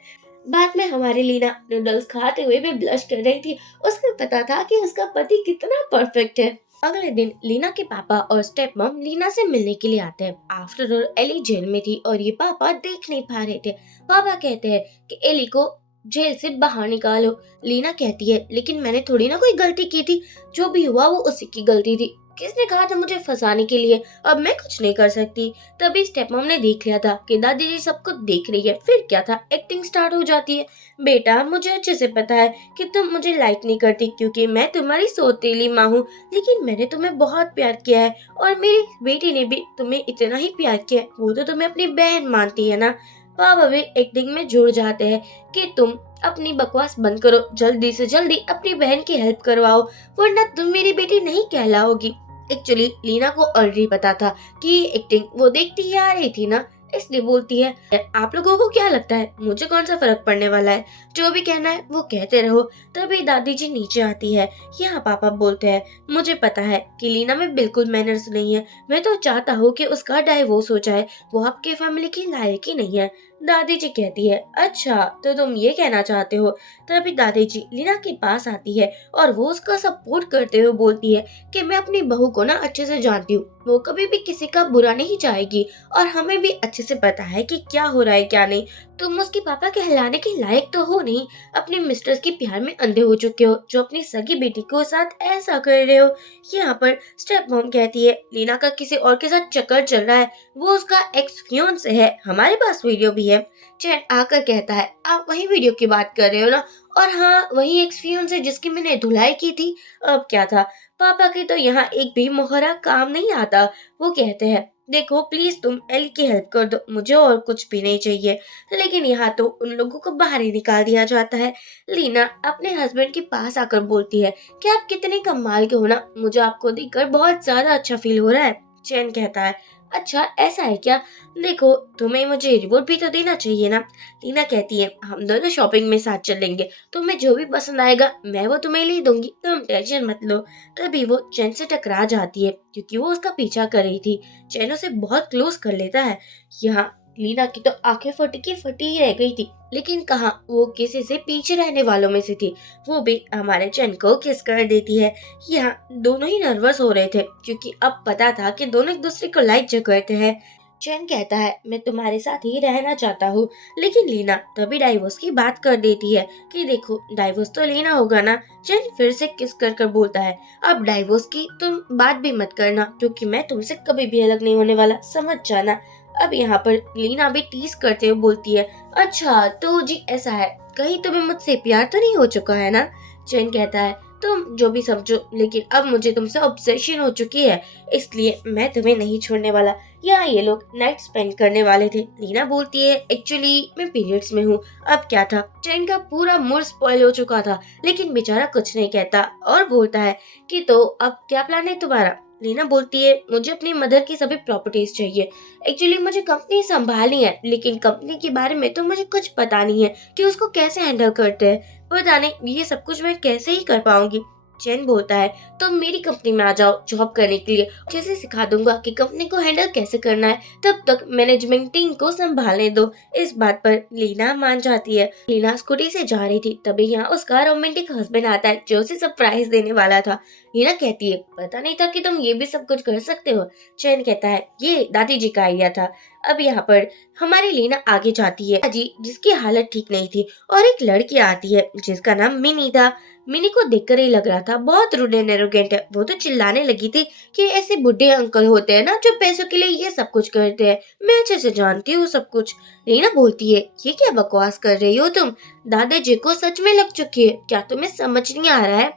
बाद में हमारी लीना नूडल्स खाते हुए भी ब्लश कर रही थी। उसको पता था कि उसका पति कितना परफेक्ट है। अगले दिन लीना के पापा और स्टेप मॉम लीना से मिलने के लिए आते हैं। आफ्टर ऑल एली जेल में थी और ये पापा देख नहीं पा रहे थे। पापा कहते हैं कि एली को जेल से बाहर निकालो। लीना कहती है, लेकिन मैंने थोड़ी ना कोई गलती की थी। जो भी हुआ वो उसी की गलती थी। किसने कहा था मुझे फंसाने के लिए? अब मैं कुछ नहीं कर सकती। तभी स्टेप मॉम ने देख लिया था कि दादी जी सब कुछ देख रही है। फिर क्या था, एक्टिंग स्टार्ट हो जाती है। बेटा, मुझे अच्छे से पता है कि तुम मुझे लाइक नहीं करती क्योंकि मैं तुम्हारी सौतेली माँ हूँ, लेकिन मैंने तुम्हें बहुत प्यार किया है और मेरी बेटी ने भी तुम्हें इतना ही प्यार किया है। वो तो तुम्हें अपनी बहन मानती है ना। पापा भी एक्टिंग में जुड़ जाते हैं कि तुम अपनी बकवास बंद करो, जल्दी से जल्दी अपनी बहन की हेल्प करवाओ, वरना तुम मेरी बेटी नहीं कहलाओगी। एक्चुअली लीना को ऑलरेडी पता था कि ये एक्टिंग वो देखती ही आ रही थी ना, इसलिए बोलती है, आप लोगों को क्या लगता है मुझे कौन सा फर्क पड़ने वाला है? जो भी कहना है वो कहते रहो। तभी दादी जी नीचे आती है। यहाँ पापा बोलते हैं, मुझे पता है कि लीना में बिल्कुल मैनर्स नहीं है। मैं तो चाहता हूँ कि उसका डाइवोर्स हो जाए, वो आपके फैमिली की लायक ही नहीं है। दादी जी कहती है, अच्छा तो तुम ये कहना चाहते हो। तभी दादी जी लीना के पास आती है और वो उसका सपोर्ट करते हुए बोलती है कि मैं अपनी बहू को ना अच्छे से जानती हूँ, वो कभी भी किसी का बुरा नहीं चाहेगी और हमें भी अच्छे से पता है कि क्या हो रहा है क्या नहीं। तुम उसके पापा कहलाने के लायक तो हो नहीं, अपने मिस्टर्स के प्यार में अंधे हो चुके हो जो अपनी सगी बेटी को साथ ऐसा कर रहे हो। यहाँ पर स्टेप मॉम कहती है, लीना का किसी और के साथ चक्कर चल रहा है, वो उसका एक्स फियांसे है, हमारे पास वीडियो भी है। चैन आकर कहता है, आप वही वीडियो की बात कर रहे हो ना? और हाँ, वही एक्स फियांसे जिसकी मैंने धुलाई की थी। अब क्या था, पापा के तो यहाँ एक भी मोहरा काम नहीं आता। वो कहते हैं, देखो प्लीज तुम एल की हेल्प कर दो, मुझे और कुछ भी नहीं चाहिए। लेकिन यहाँ तो उन लोगों को बाहर ही निकाल दिया जाता है। लीना अपने हस्बैंड के पास आकर बोलती है कि आप कितने कमाल के हो ना, मुझे आपको देखकर बहुत ज्यादा अच्छा फील हो रहा है। चैन कहता है, अच्छा ऐसा है क्या? देखो तुम्हें मुझे रिवॉर्ड भी तो देना चाहिए ना। लीना कहती है, हम दोनों शॉपिंग में साथ चलेंगे, तुम्हें जो भी पसंद आएगा मैं वो तुम्हें ले दूंगी, तुम टेंशन मत लो। तभी वो चैन से टकरा जाती है क्योंकि वो उसका पीछा कर रही थी। चैन उसे बहुत क्लोज कर लेता है। यहाँ लीना की तो आंखें फटी की फटी ही रह गई थी, लेकिन कहाँ वो किसी से पीछे रहने वालों में से थी। वो भी हमारे चैन को किस कर देती है। यहाँ दोनों ही नर्वस हो रहे थे क्योंकि अब पता था कि दोनों एक दूसरे को लाइक जो करते हैं। चैन कहता है, मैं तुम्हारे साथ ही रहना चाहता हूँ, लेकिन लीना तभी डाइवोर्स की बात कर देती है कि देखो डाइवोर्स तो लेना होगा ना। चैन फिर से किस कर कर बोलता है, अब डाइवोर्स की तुम बात भी मत करना क्योंकि मैं तुमसे कभी भी अलग नहीं होने वाला, समझ जाना। अब यहाँ पर लीना भी टीज करते हुए बोलती है, अच्छा तो जी ऐसा है, कहीं तुम्हें मुझसे प्यार तो नहीं हो चुका है ना? चैन कहता है, तुम जो भी समझो, लेकिन अब मुझे तुमसे ऑब्सेशन हो चुकी है, इसलिए मैं तुम्हें नहीं छोड़ने वाला। यहाँ ये लोग नाइट स्पेंड करने वाले थे। लीना बोलती है एक्चुअली मैं पीरियड्स में हूँ। अब क्या था, चैन का पूरा मूड स्पॉइल हो चुका था, लेकिन बेचारा कुछ नहीं कहता और बोलता है कि तो अब क्या प्लान है तुम्हारा। लीना बोलती है मुझे अपनी मदर की सभी प्रॉपर्टीज चाहिए। एक्चुअली मुझे कंपनी संभालनी है, लेकिन कंपनी के बारे में तो मुझे कुछ पता नहीं है कि उसको कैसे हैंडल करते हैं। पता नहीं ये सब कुछ मैं कैसे ही कर पाऊंगी। चैन बोलता है तुम मेरी कंपनी में आ जाओ जॉब करने के लिए, जैसे सिखा दूंगा कि कंपनी को हैंडल कैसे करना है, तब तक मैनेजमेंट टीम को संभालने दो। इस बात पर लीना मान जाती है। लीना स्कूटी से जा रही थी, तभी यहाँ उसका रोमांटिक हस्बैंड आता है जो उसे सरप्राइज देने वाला था। लीना कहती है पता नहीं था कि तुम ये भी सब कुछ कर सकते हो। चैन कहता है ये दादी जी का आइडिया था। अब यहाँ पर हमारी लीना आगे जाती है जी जिसकी हालत ठीक नहीं थी, और एक लड़की आती है जिसका नाम मिनी था। मिनी को देखकर ही लग रहा था बहुत रूड एंड एरोगेंट है। वो तो चिल्लाने लगी थी कि ऐसे बुढ़े अंकल होते हैं ना जो पैसों के लिए ये सब कुछ करते हैं, मैं अच्छे से जानती हूँ सब कुछ। लीना बोलती है ये क्या बकवास कर रही हो तुम, दादाजी को सच में लग चुकी है, क्या तुम्हें समझ नहीं आ रहा है।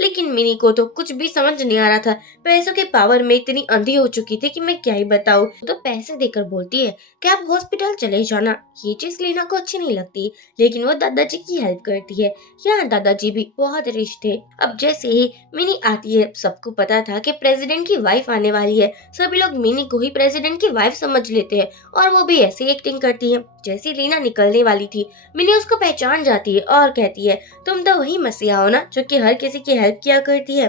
लेकिन मिनी को तो कुछ भी समझ नहीं आ रहा था। पैसों के पावर में इतनी अंधी हो चुकी थी कि मैं क्या ही बताऊं। तो पैसे देकर बोलती है कि आप हॉस्पिटल चले जाना। ये चीज लीना को अच्छी नहीं लगती, लेकिन वो दादाजी की हेल्प करती है। यहाँ दादाजी भी बहुत रिच थे। अब जैसे ही मिनी आती है, सबको पता था कि प्रेसिडेंट की वाइफ आने वाली है। सभी लोग मिनी को ही प्रेसिडेंट की वाइफ समझ लेते हैं, और वो भी ऐसी एक्टिंग करती है। जैसी लीना निकलने वाली थी, मिनी उसको पहचान जाती है और कहती है तुम तो वही मसीहा हो ना जो कि हर किसी की हेल्प किया करती है।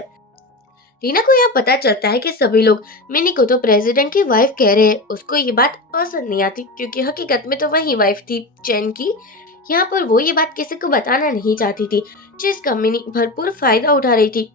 रीना को यहाँ पता चलता है कि सभी लोग मिनी को तो प्रेसिडेंट की वाइफ कह रहे हैं। उसको ये बात पसंद नहीं आती, क्योंकि हकीकत में तो वही वाइफ थी चैन की। यहाँ पर वो ये बात किसी को बताना नहीं चाहती थी, जिसका मिनी भरपूर फायदा उठा रही थी।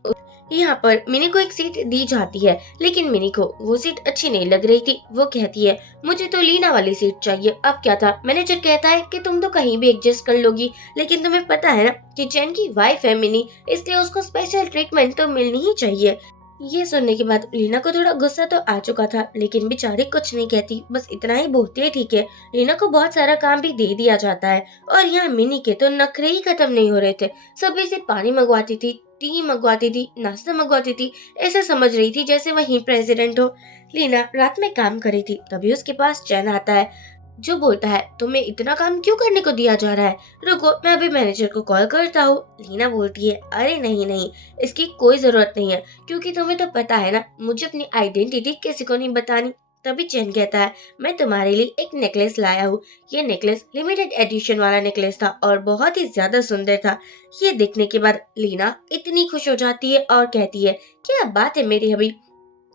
यहाँ पर मिनी को एक सीट दी जाती है, लेकिन मिनी को वो सीट अच्छी नहीं लग रही थी। वो कहती है मुझे तो लीना वाली सीट चाहिए। अब क्या था, मैनेजर कहता है कि तुम तो कहीं भी एडजस्ट कर लोगी, लेकिन तुम्हें पता है ना कि चैन की वाइफ है मिनी, इसलिए उसको स्पेशल ट्रीटमेंट तो मिलनी ही चाहिए। ये सुनने के बाद लीना को थोड़ा गुस्सा तो आ चुका था, लेकिन बेचारी कुछ नहीं कहती, बस इतना ही बोलती है ठीक है। लीना को बहुत सारा काम भी दे दिया जाता है, और यहाँ मिनी के तो नखरे ही खत्म नहीं हो रहे थे। सभी से पानी मंगवाती थी, टी मंगवाती थी, नाश्ता मंगवाती थी, ऐसा समझ रही थी जैसे वही प्रेसिडेंट हो। लीना रात में काम कर रही थी, तभी उसके पास चैन आता है जो बोलता है तुम्हें इतना काम क्यों करने को दिया जा रहा है, रुको मैं अभी मैनेजर को कॉल करता हूँ। लीना बोलती है अरे नहीं नहीं, इसकी कोई जरूरत नहीं है, क्योंकि तुम्हें तो पता है ना मुझे अपनी आइडेंटिटी किसी को नहीं बतानी। तभी चैन कहता है मैं तुम्हारे लिए एक नेकलेस लाया हूँ। ये नेकलेस लिमिटेड एडिशन वाला नेकलेस था और बहुत ही ज्यादा सुंदर था। ये देखने के बाद लीना इतनी खुश हो जाती है और कहती है क्या बात है मेरी हबी।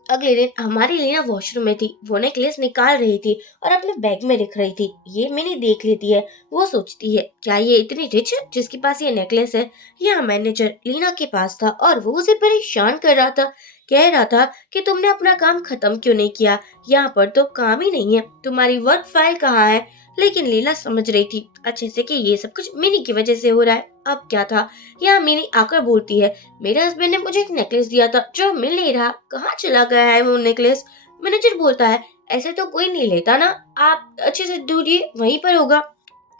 अगले दिन हमारी लीना वॉशरूम में थी, वो नेकलेस निकाल रही थी और अपने बैग में रख रही थी। ये मिनी देख लेती है। वो सोचती है क्या ये इतनी रिच है जिसके पास ये नेकलेस है। यहाँ मैनेजर लीना के पास था और वो उसे परेशान कर रहा था, कह रहा था कि तुमने अपना काम खत्म क्यों नहीं किया, यहाँ पर तो काम ही नहीं है, तुम्हारी वर्क फाइल कहाँ है। लेकिन लीला समझ रही थी अच्छे से कि ये सब कुछ मिनी की वजह से हो रहा है। अब क्या था, यहाँ मिनी आकर बोलती है मेरे हस्बैंड ने मुझे एक नेकलेस दिया था जो मिल नहीं रहा, कहाँ चला गया है वो नेकलेस। मैनेजर बोलता है ऐसे तो कोई नहीं लेता ना, आप अच्छे से ढूंढिए वहीं पर होगा।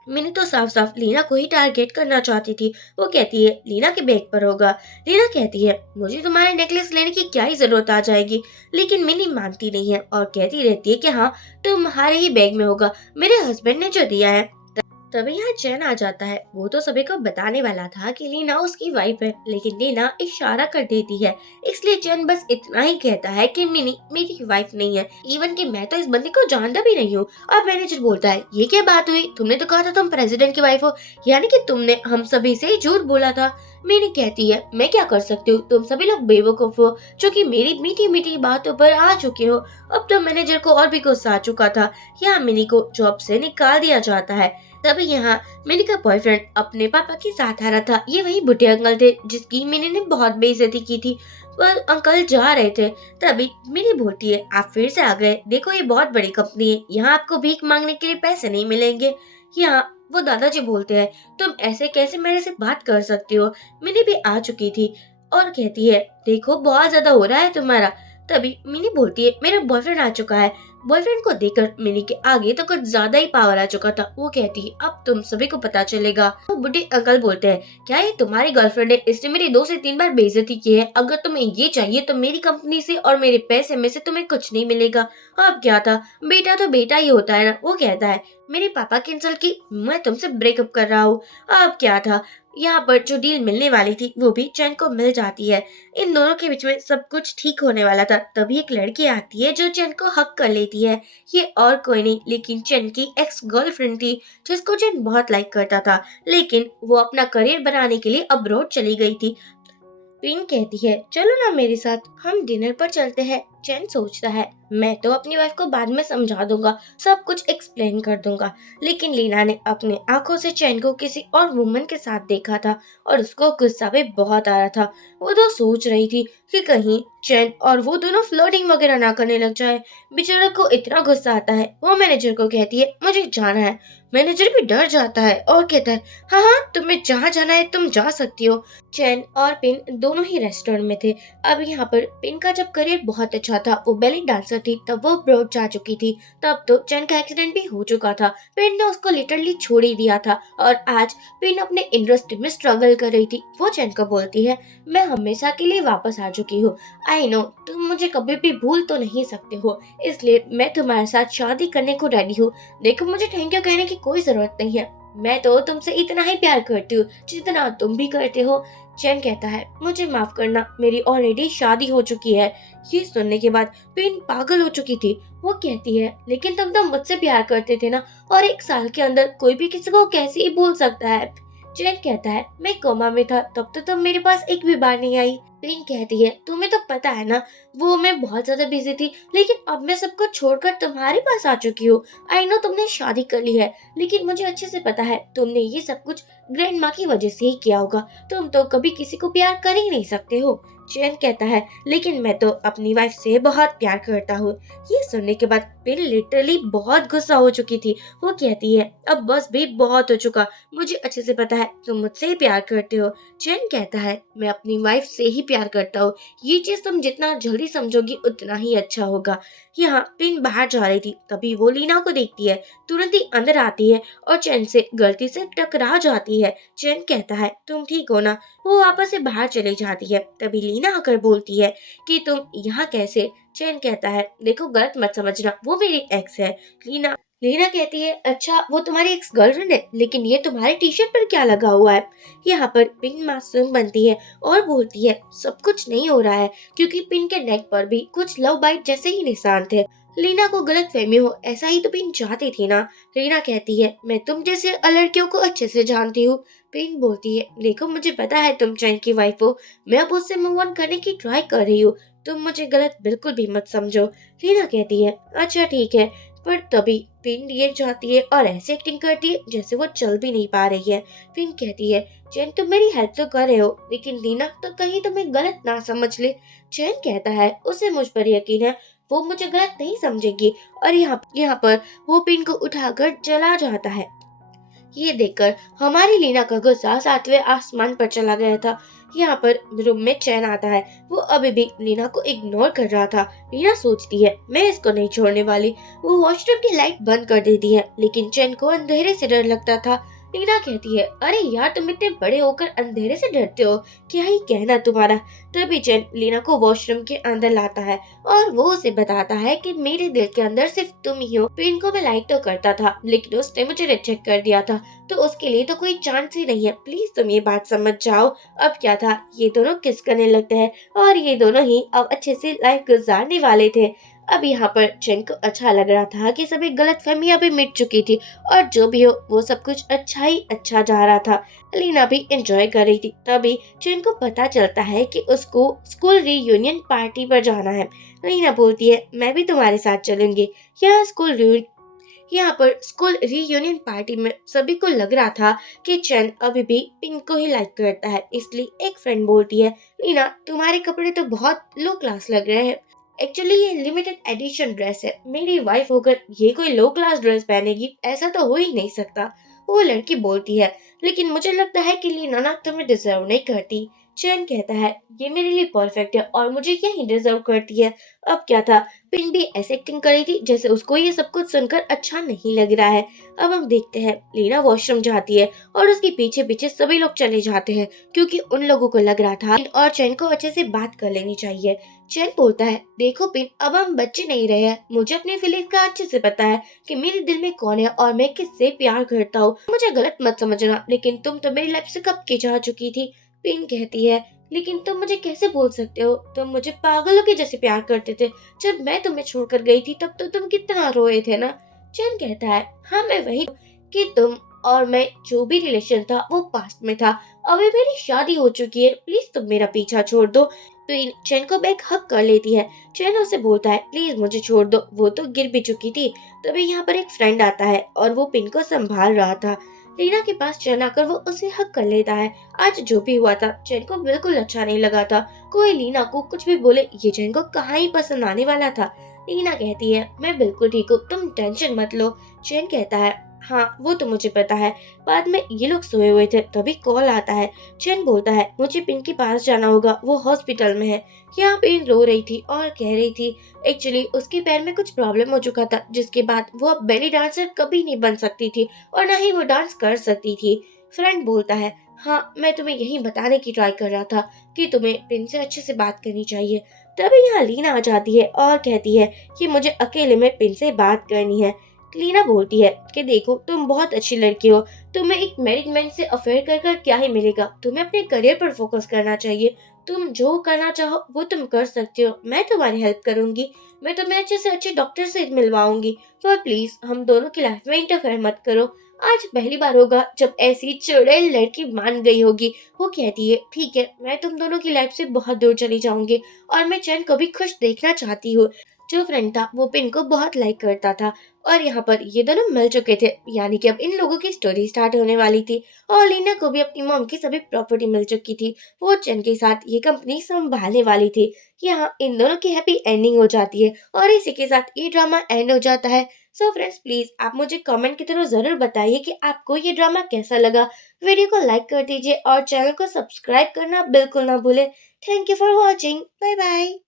मिनी तो साफ साफ लीना को ही टारगेट करना चाहती थी। वो कहती है लीना के बैग पर होगा। लीना कहती है मुझे तुम्हारे नेकलेस लेने की क्या ही जरूरत आ जाएगी, लेकिन मिनी मानती नहीं है और कहती रहती है कि हाँ तुम्हारे ही बैग में होगा, मेरे हस्बैंड ने जो दिया है। तभी यहाँ चैन आ जाता है। वो तो सभी को बताने वाला था कि लीना उसकी वाइफ है, लेकिन लीना इशारा कर देती है, इसलिए चैन बस इतना ही कहता है कि मिनी मेरी वाइफ नहीं है, इवन कि मैं तो इस बंदे को जानता भी नहीं हूँ। अब मैनेजर बोलता है ये क्या बात हुई, तुमने तो कहा था तुम प्रेसिडेंट की वाइफ हो, यानी कि तुमने हम सभी से झूठ बोला था। मिनी कहती है मैं क्या कर सकती हूँ, तुम सभी लोग बेवकूफ हो जो कि मेरी मीठी मीठी बातों पर आ चुके हो। अब तो मैनेजर को और भी गुस्सा आ चुका था। यहाँ मिनी को जॉब से निकाल दिया जाता है। तभी यहाँ मिनी का बॉयफ्रेंड अपने पापा के साथ आ रहा था। ये वही बुढ़े अंकल थे जिसकी मिनी ने बहुत बेइज्जती की थी। पर अंकल जा रहे थे, तभी मिनी बोलती है आप फिर से आ गए, देखो ये बहुत बड़ी कंपनी है, यहाँ आपको भीख मांगने के लिए पैसे नहीं मिलेंगे। यहाँ वो दादाजी बोलते हैं तुम ऐसे कैसे मेरे से बात कर सकती हो। मिनी भी आ चुकी थी और कहती है देखो बहुत ज्यादा हो रहा है तुम्हारा। तभी मिनी बोलती है मेरा बॉयफ्रेंड आ चुका है, बॉयफ्रेंड को देखकर मिनी के आगे तो कुछ ज्यादा ही पावर आ चुका था। वो कहती है अब तुम सभी को पता चलेगा। तो बुढ़े अंकल बोलते हैं क्या ये तुम्हारी गर्लफ्रेंड है? इसने मेरी 2 से 3 बार बेइज्जती की है। अगर तुम्हें ये चाहिए तो मेरी कंपनी से और मेरे पैसे में से तुम्हें कुछ नहीं मिलेगा। अब क्या था, बेटा तो बेटा ही होता है ना। वो कहता है मेरे पापा की इंसल्ट की, मैं तुमसे ब्रेकअप कर रहा हूँ। अब क्या था, यहाँ पर जो डील मिलने वाली थी वो भी चैन को मिल जाती है। इन दोनों के बीच में सब कुछ ठीक होने वाला था। तभी एक लड़की आती है जो चैन को हक कर लेती है। ये और कोई नहीं लेकिन चैन की एक्स गर्लफ्रेंड थी, जिसको चैन बहुत लाइक करता था, लेकिन वो अपना करियर बनाने के लिए अब्रॉड चली गई थी। पिन कहती है चलो ना मेरे साथ, हम डिनर पर चलते हैं। चैन सोचता है मैं तो अपनी वाइफ को बाद में समझा दूंगा, सब कुछ एक्सप्लेन कर दूंगा। लेकिन लीना ने अपने आंखों से चैन को किसी और वुमन के साथ देखा था और उसको गुस्सा भी बहुत आ रहा था। वो तो सोच रही थी कि कहीं चैन और वो दोनों फ्लर्टिंग वगैरह ना करने लग जाए। बेचारा को इतना गुस्सा आता है, वो मैनेजर को कहती है मुझे जाना है। मैनेजर भी डर जाता है और कहता है हाँ हाँ तुम्हें जहाँ जाना है तुम जा सकती हो। चैन और पिन दोनों ही रेस्टोरेंट में थे। अब यहाँ पर पिन का जब करियर बहुत अच्छा था, वो बेली डांसर थी, तब वो ब्रॉड जा चुकी थी। तब तो चैन का एक्सीडेंट भी हो चुका था। पिन ने उसको लिटरली छोड़ ही दिया था और आज पिन अपने इंडस्ट्री में स्ट्रगल कर रही थी। वो चैन को बोलती है मैं हमेशा के लिए वापस आ चुकी हूँ। आई नो तुम मुझे कभी भी भूल तो नहीं सकते हो, इसलिए मैं तुम्हारे साथ शादी करने को रेडी हूँ। देखो मुझे थैंक यू कहने की कोई जरूरत नहीं है, मैं तो तुमसे इतना ही प्यार करती हूँ जितना तुम भी करते हो। चैन कहता है मुझे माफ करना, मेरी ऑलरेडी शादी हो चुकी है। ये सुनने के बाद पिन पागल हो चुकी थी। वो कहती है लेकिन तुम तो मुझसे प्यार करते थे ना, और 1 साल के अंदर कोई भी किसी को कैसे ही भूल सकता है। चैन कहता है मैं कोमा में था तब तो तुम मेरे पास एक भी बार नहीं आई। पिन कहती है तुम्हें तो पता है ना, वो मैं बहुत ज्यादा बिजी थी, लेकिन अब मैं सब कुछ छोड़कर तुम्हारे पास आ चुकी हूँ। आई नो तुमने शादी कर ली है, लेकिन मुझे अच्छे से पता है तुमने ये सब कुछ ग्रैंड माँ की वजह से ही किया होगा। तुम तो कभी किसी को प्यार कर ही नहीं सकते हो। चैन कहता है लेकिन मैं तो अपनी वाइफ से बहुत प्यार करता हूँ। ये सुनने के बाद पिन लिटरली बहुत गुस्सा हो चुकी थी। वो कहती है अब बस भी बहुत हो चुका, मुझे अच्छे से पता है तुम मुझसे ही प्यार करते हो। चैन कहता है मैं अपनी वाइफ से ही प्यार करता हूँ, ये चीज तुम जितना जल्दी समझोगी उतना ही अच्छा होगा। यहाँ पिन बाहर जा रही थी, तभी वो लीना को देखती है, तुरंत ही अंदर आती है और चैन से गलती से टकरा जाती है। चैन कहता है तुम ठीक हो ना। वो वापस से बाहर चली जाती है। तभी लीना आकर बोलती है कि तुम यहाँ कैसे। चैन कहता है देखो गलत मत समझना, वो मेरी एक्स है। लीना लीना कहती है अच्छा वो तुम्हारी एक्स गर्लफ्रेंड है, लेकिन ये तुम्हारे टी शर्ट पर क्या लगा हुआ है? यहाँ पर पिन मासूम बनती है और बोलती है सब कुछ नहीं हो रहा है, क्योंकि पिन के नेक पर भी कुछ लव बाइट जैसे ही निशान थे। लीना को गलत फहमी हो ऐसा ही तो पिन चाहती थी ना। लीना कहती है मैं तुम जैसे लड़कियों को अच्छे से जानती हूँ। पिन बोलती है देखो मुझे पता है तुम चैन की वाइफ हो, मैं अब उससे मूव ऑन करने की ट्राई कर रही हूँ, तुम मुझे गलत बिल्कुल भी मत समझो। लीना कहती है अच्छा ठीक है। पर तभी पिन गिर जाती है और ऐसे एक्टिंग करती है जैसे वो चल भी नहीं पा रही है। पिन कहती है चैन तुम मेरी हेल्प तो कर रहे हो, लेकिन लीना तो कहीं तुम्हें गलत ना समझ ले। चैन कहता है उसे मुझ पर यकीन है, वो मुझे गलत नहीं समझेगी। और यहाँ पर वो पिन को उठाकर चला जाता है। ये देखकर हमारी लीना का गुस्सा 7वें आसमान पर चला गया था। यहाँ पर रूम में चैन आता है, वो अभी भी लीना को इग्नोर कर रहा था। लीना सोचती है मैं इसको नहीं छोड़ने वाली। वो वॉशरूम की लाइट बंद कर देती है, लेकिन चैन को अंधेरे से डर लगता था। लीना कहती है अरे यार तुम इतने बड़े होकर अंधेरे से डरते हो, क्या ही कहना तुम्हारा। तभी चैन लीना को वॉशरूम के अंदर लाता है और वो उसे बताता है कि मेरे दिल के अंदर सिर्फ तुम ही हो। पिन को मैं लाइक तो करता था, लेकिन उसने मुझे रिजेक्ट कर दिया था, तो उसके लिए तो कोई चांस ही नहीं है। प्लीज तुम ये बात समझ जाओ। अब क्या था, ये दोनों किस करने लगते हैं और ये दोनों ही अब अच्छे से लाइफ गुजारने वाले थे। अब यहाँ पर चैन को अच्छा लग रहा था कि सभी गलत फहमियां भी मिट चुकी थी और जो भी हो वो सब कुछ अच्छा ही अच्छा जा रहा था। लीना भी एंजॉय कर रही थी। तभी चैन को पता चलता है कि उसको स्कूल रीयूनियन पार्टी पर जाना है। लीना बोलती है मैं भी तुम्हारे साथ चलूंगी। यहाँ पर स्कूल रीयूनियन पार्टी में सभी को लग रहा था कि चैन अभी भी पिंक को ही लाइक करता है, इसलिए एक फ्रेंड बोलती है लीना तुम्हारे कपड़े तो बहुत लो क्लास लग रहे हैं। एक्चुअली ये लिमिटेड एडिशन ड्रेस है, मेरी वाइफ होकर ये कोई लो क्लास ड्रेस पहनेगी ऐसा तो हो ही नहीं सकता। वो लड़की बोलती है लेकिन मुझे लगता है कि लीना ना तुम्हें डिजर्व नहीं करती। चैन कहता है ये मेरे लिए परफेक्ट है और मुझे यही डिजर्व करती है। अब क्या था, पिन भी ऐसे एक्टिंग कर रही थी जैसे उसको ये सब कुछ सुनकर अच्छा नहीं लग रहा है। अब हम देखते हैं लीना वॉशरूम जाती है और उसके पीछे पीछे सभी लोग चले जाते हैं क्योंकि उन लोगों को लग रहा था पिन और चैन को अच्छे से बात कर लेनी चाहिए। चैन बोलता है देखो पिन, अब हम बच्चे नहीं रहे हैं, मुझे अपनी फीलिंग्स का अच्छे से पता है कि मेरे दिल में कौन है और मैं किससे प्यार करता हूँ। मुझे गलत मत समझना, लेकिन तुम तो मेरी लाइफ से कब की जा चुकी थी। पिन कहती है लेकिन तुम मुझे कैसे बोल सकते हो, तुम मुझे पागलों के जैसे प्यार करते थे। जब मैं तुम्हें छोड़कर गई थी तब तो तुम कितना रोए थे ना। चैन कहता है हाँ मैं वही कि तुम और मैं जो भी रिलेशन था वो पास्ट में था, अभी मेरी शादी हो चुकी है, प्लीज तुम मेरा पीछा छोड़ दो। पिन चैन को बैक हक कर लेती है। चैन उसे बोलता है प्लीज मुझे छोड़ दो, वो तो गिर भी चुकी थी। तभी यहाँ पर एक फ्रेंड आता है और वो पिन को संभाल रहा था। लीना के पास चैन आकर वो उसे हक कर लेता है। आज जो भी हुआ था चैन को बिल्कुल अच्छा नहीं लगा था। कोई लीना को कुछ भी बोले ये चैन को कहाँ ही पसंद आने वाला था। लीना कहती है मैं बिल्कुल ठीक हूँ, तुम टेंशन मत लो। चैन कहता है हाँ वो तो मुझे पता है। बाद में ये लोग सोए हुए थे तभी कॉल आता है। चैन बोलता है मुझे पिन के पास जाना होगा, वो हॉस्पिटल में है। यहाँ पिन रो रही थी और कह रही थी एक्चुअली उसके पैर में कुछ प्रॉब्लम हो चुका था जिसके बाद वो अब बेली डांसर कभी नहीं बन सकती थी और न ही वो डांस कर सकती थी। फ्रेंड बोलता है हाँ मैं तुम्हें यही बताने की ट्राई कर रहा था कि तुम्हें पिन से अच्छे से बात करनी चाहिए। तभी यहाँ लीना आ जाती है और कहती है कि मुझे अकेले में पिन से बात करनी है। लीना बोलती है कि देखो तुम बहुत अच्छी लड़की हो, तुम्हें एक मैरिड मैन से अफेयर कर कर क्या ही मिलेगा, तुम्हें अपने करियर पर फोकस करना चाहिए। तुम जो करना चाहो वो तुम कर सकते हो, मैं तुम्हारी हेल्प करूंगी, मैं तुम्हें अच्छे से अच्छे डॉक्टर से मिलवाऊंगी। पर प्लीज हम दोनों की लाइफ में इंटरफेयर मत करो। आज पहली बार होगा जब ऐसी चुड़ैल लड़की मान गई होगी। वो कहती है ठीक है मैं तुम दोनों की लाइफ से बहुत दूर चली जाऊंगी और मैं चैन को भी खुश देखना चाहती हूँ। जो फ्रेंड था वो पिन को बहुत लाइक करता था और यहाँ पर ये दोनों मिल चुके थे, यानी कि अब इन लोगों की स्टोरी स्टार्ट होने वाली थी। और लीना को भी अपनी मॉम की सभी प्रॉपर्टी मिल चुकी थी, वो चैन के साथ ये कंपनी संभालने वाली थी। यहाँ इन दोनों की हैप्पी एंडिंग हो जाती है और इसी के साथ ये ड्रामा एंड हो जाता है। सो फ्रेंड्स प्लीज आप मुझे कमेंट के थ्रू जरूर बताइए कि आपको ये ड्रामा कैसा लगा। वीडियो को लाइक कर दीजिए और चैनल को सब्सक्राइब करना बिल्कुल ना भूले। Thank you for watching, bye bye.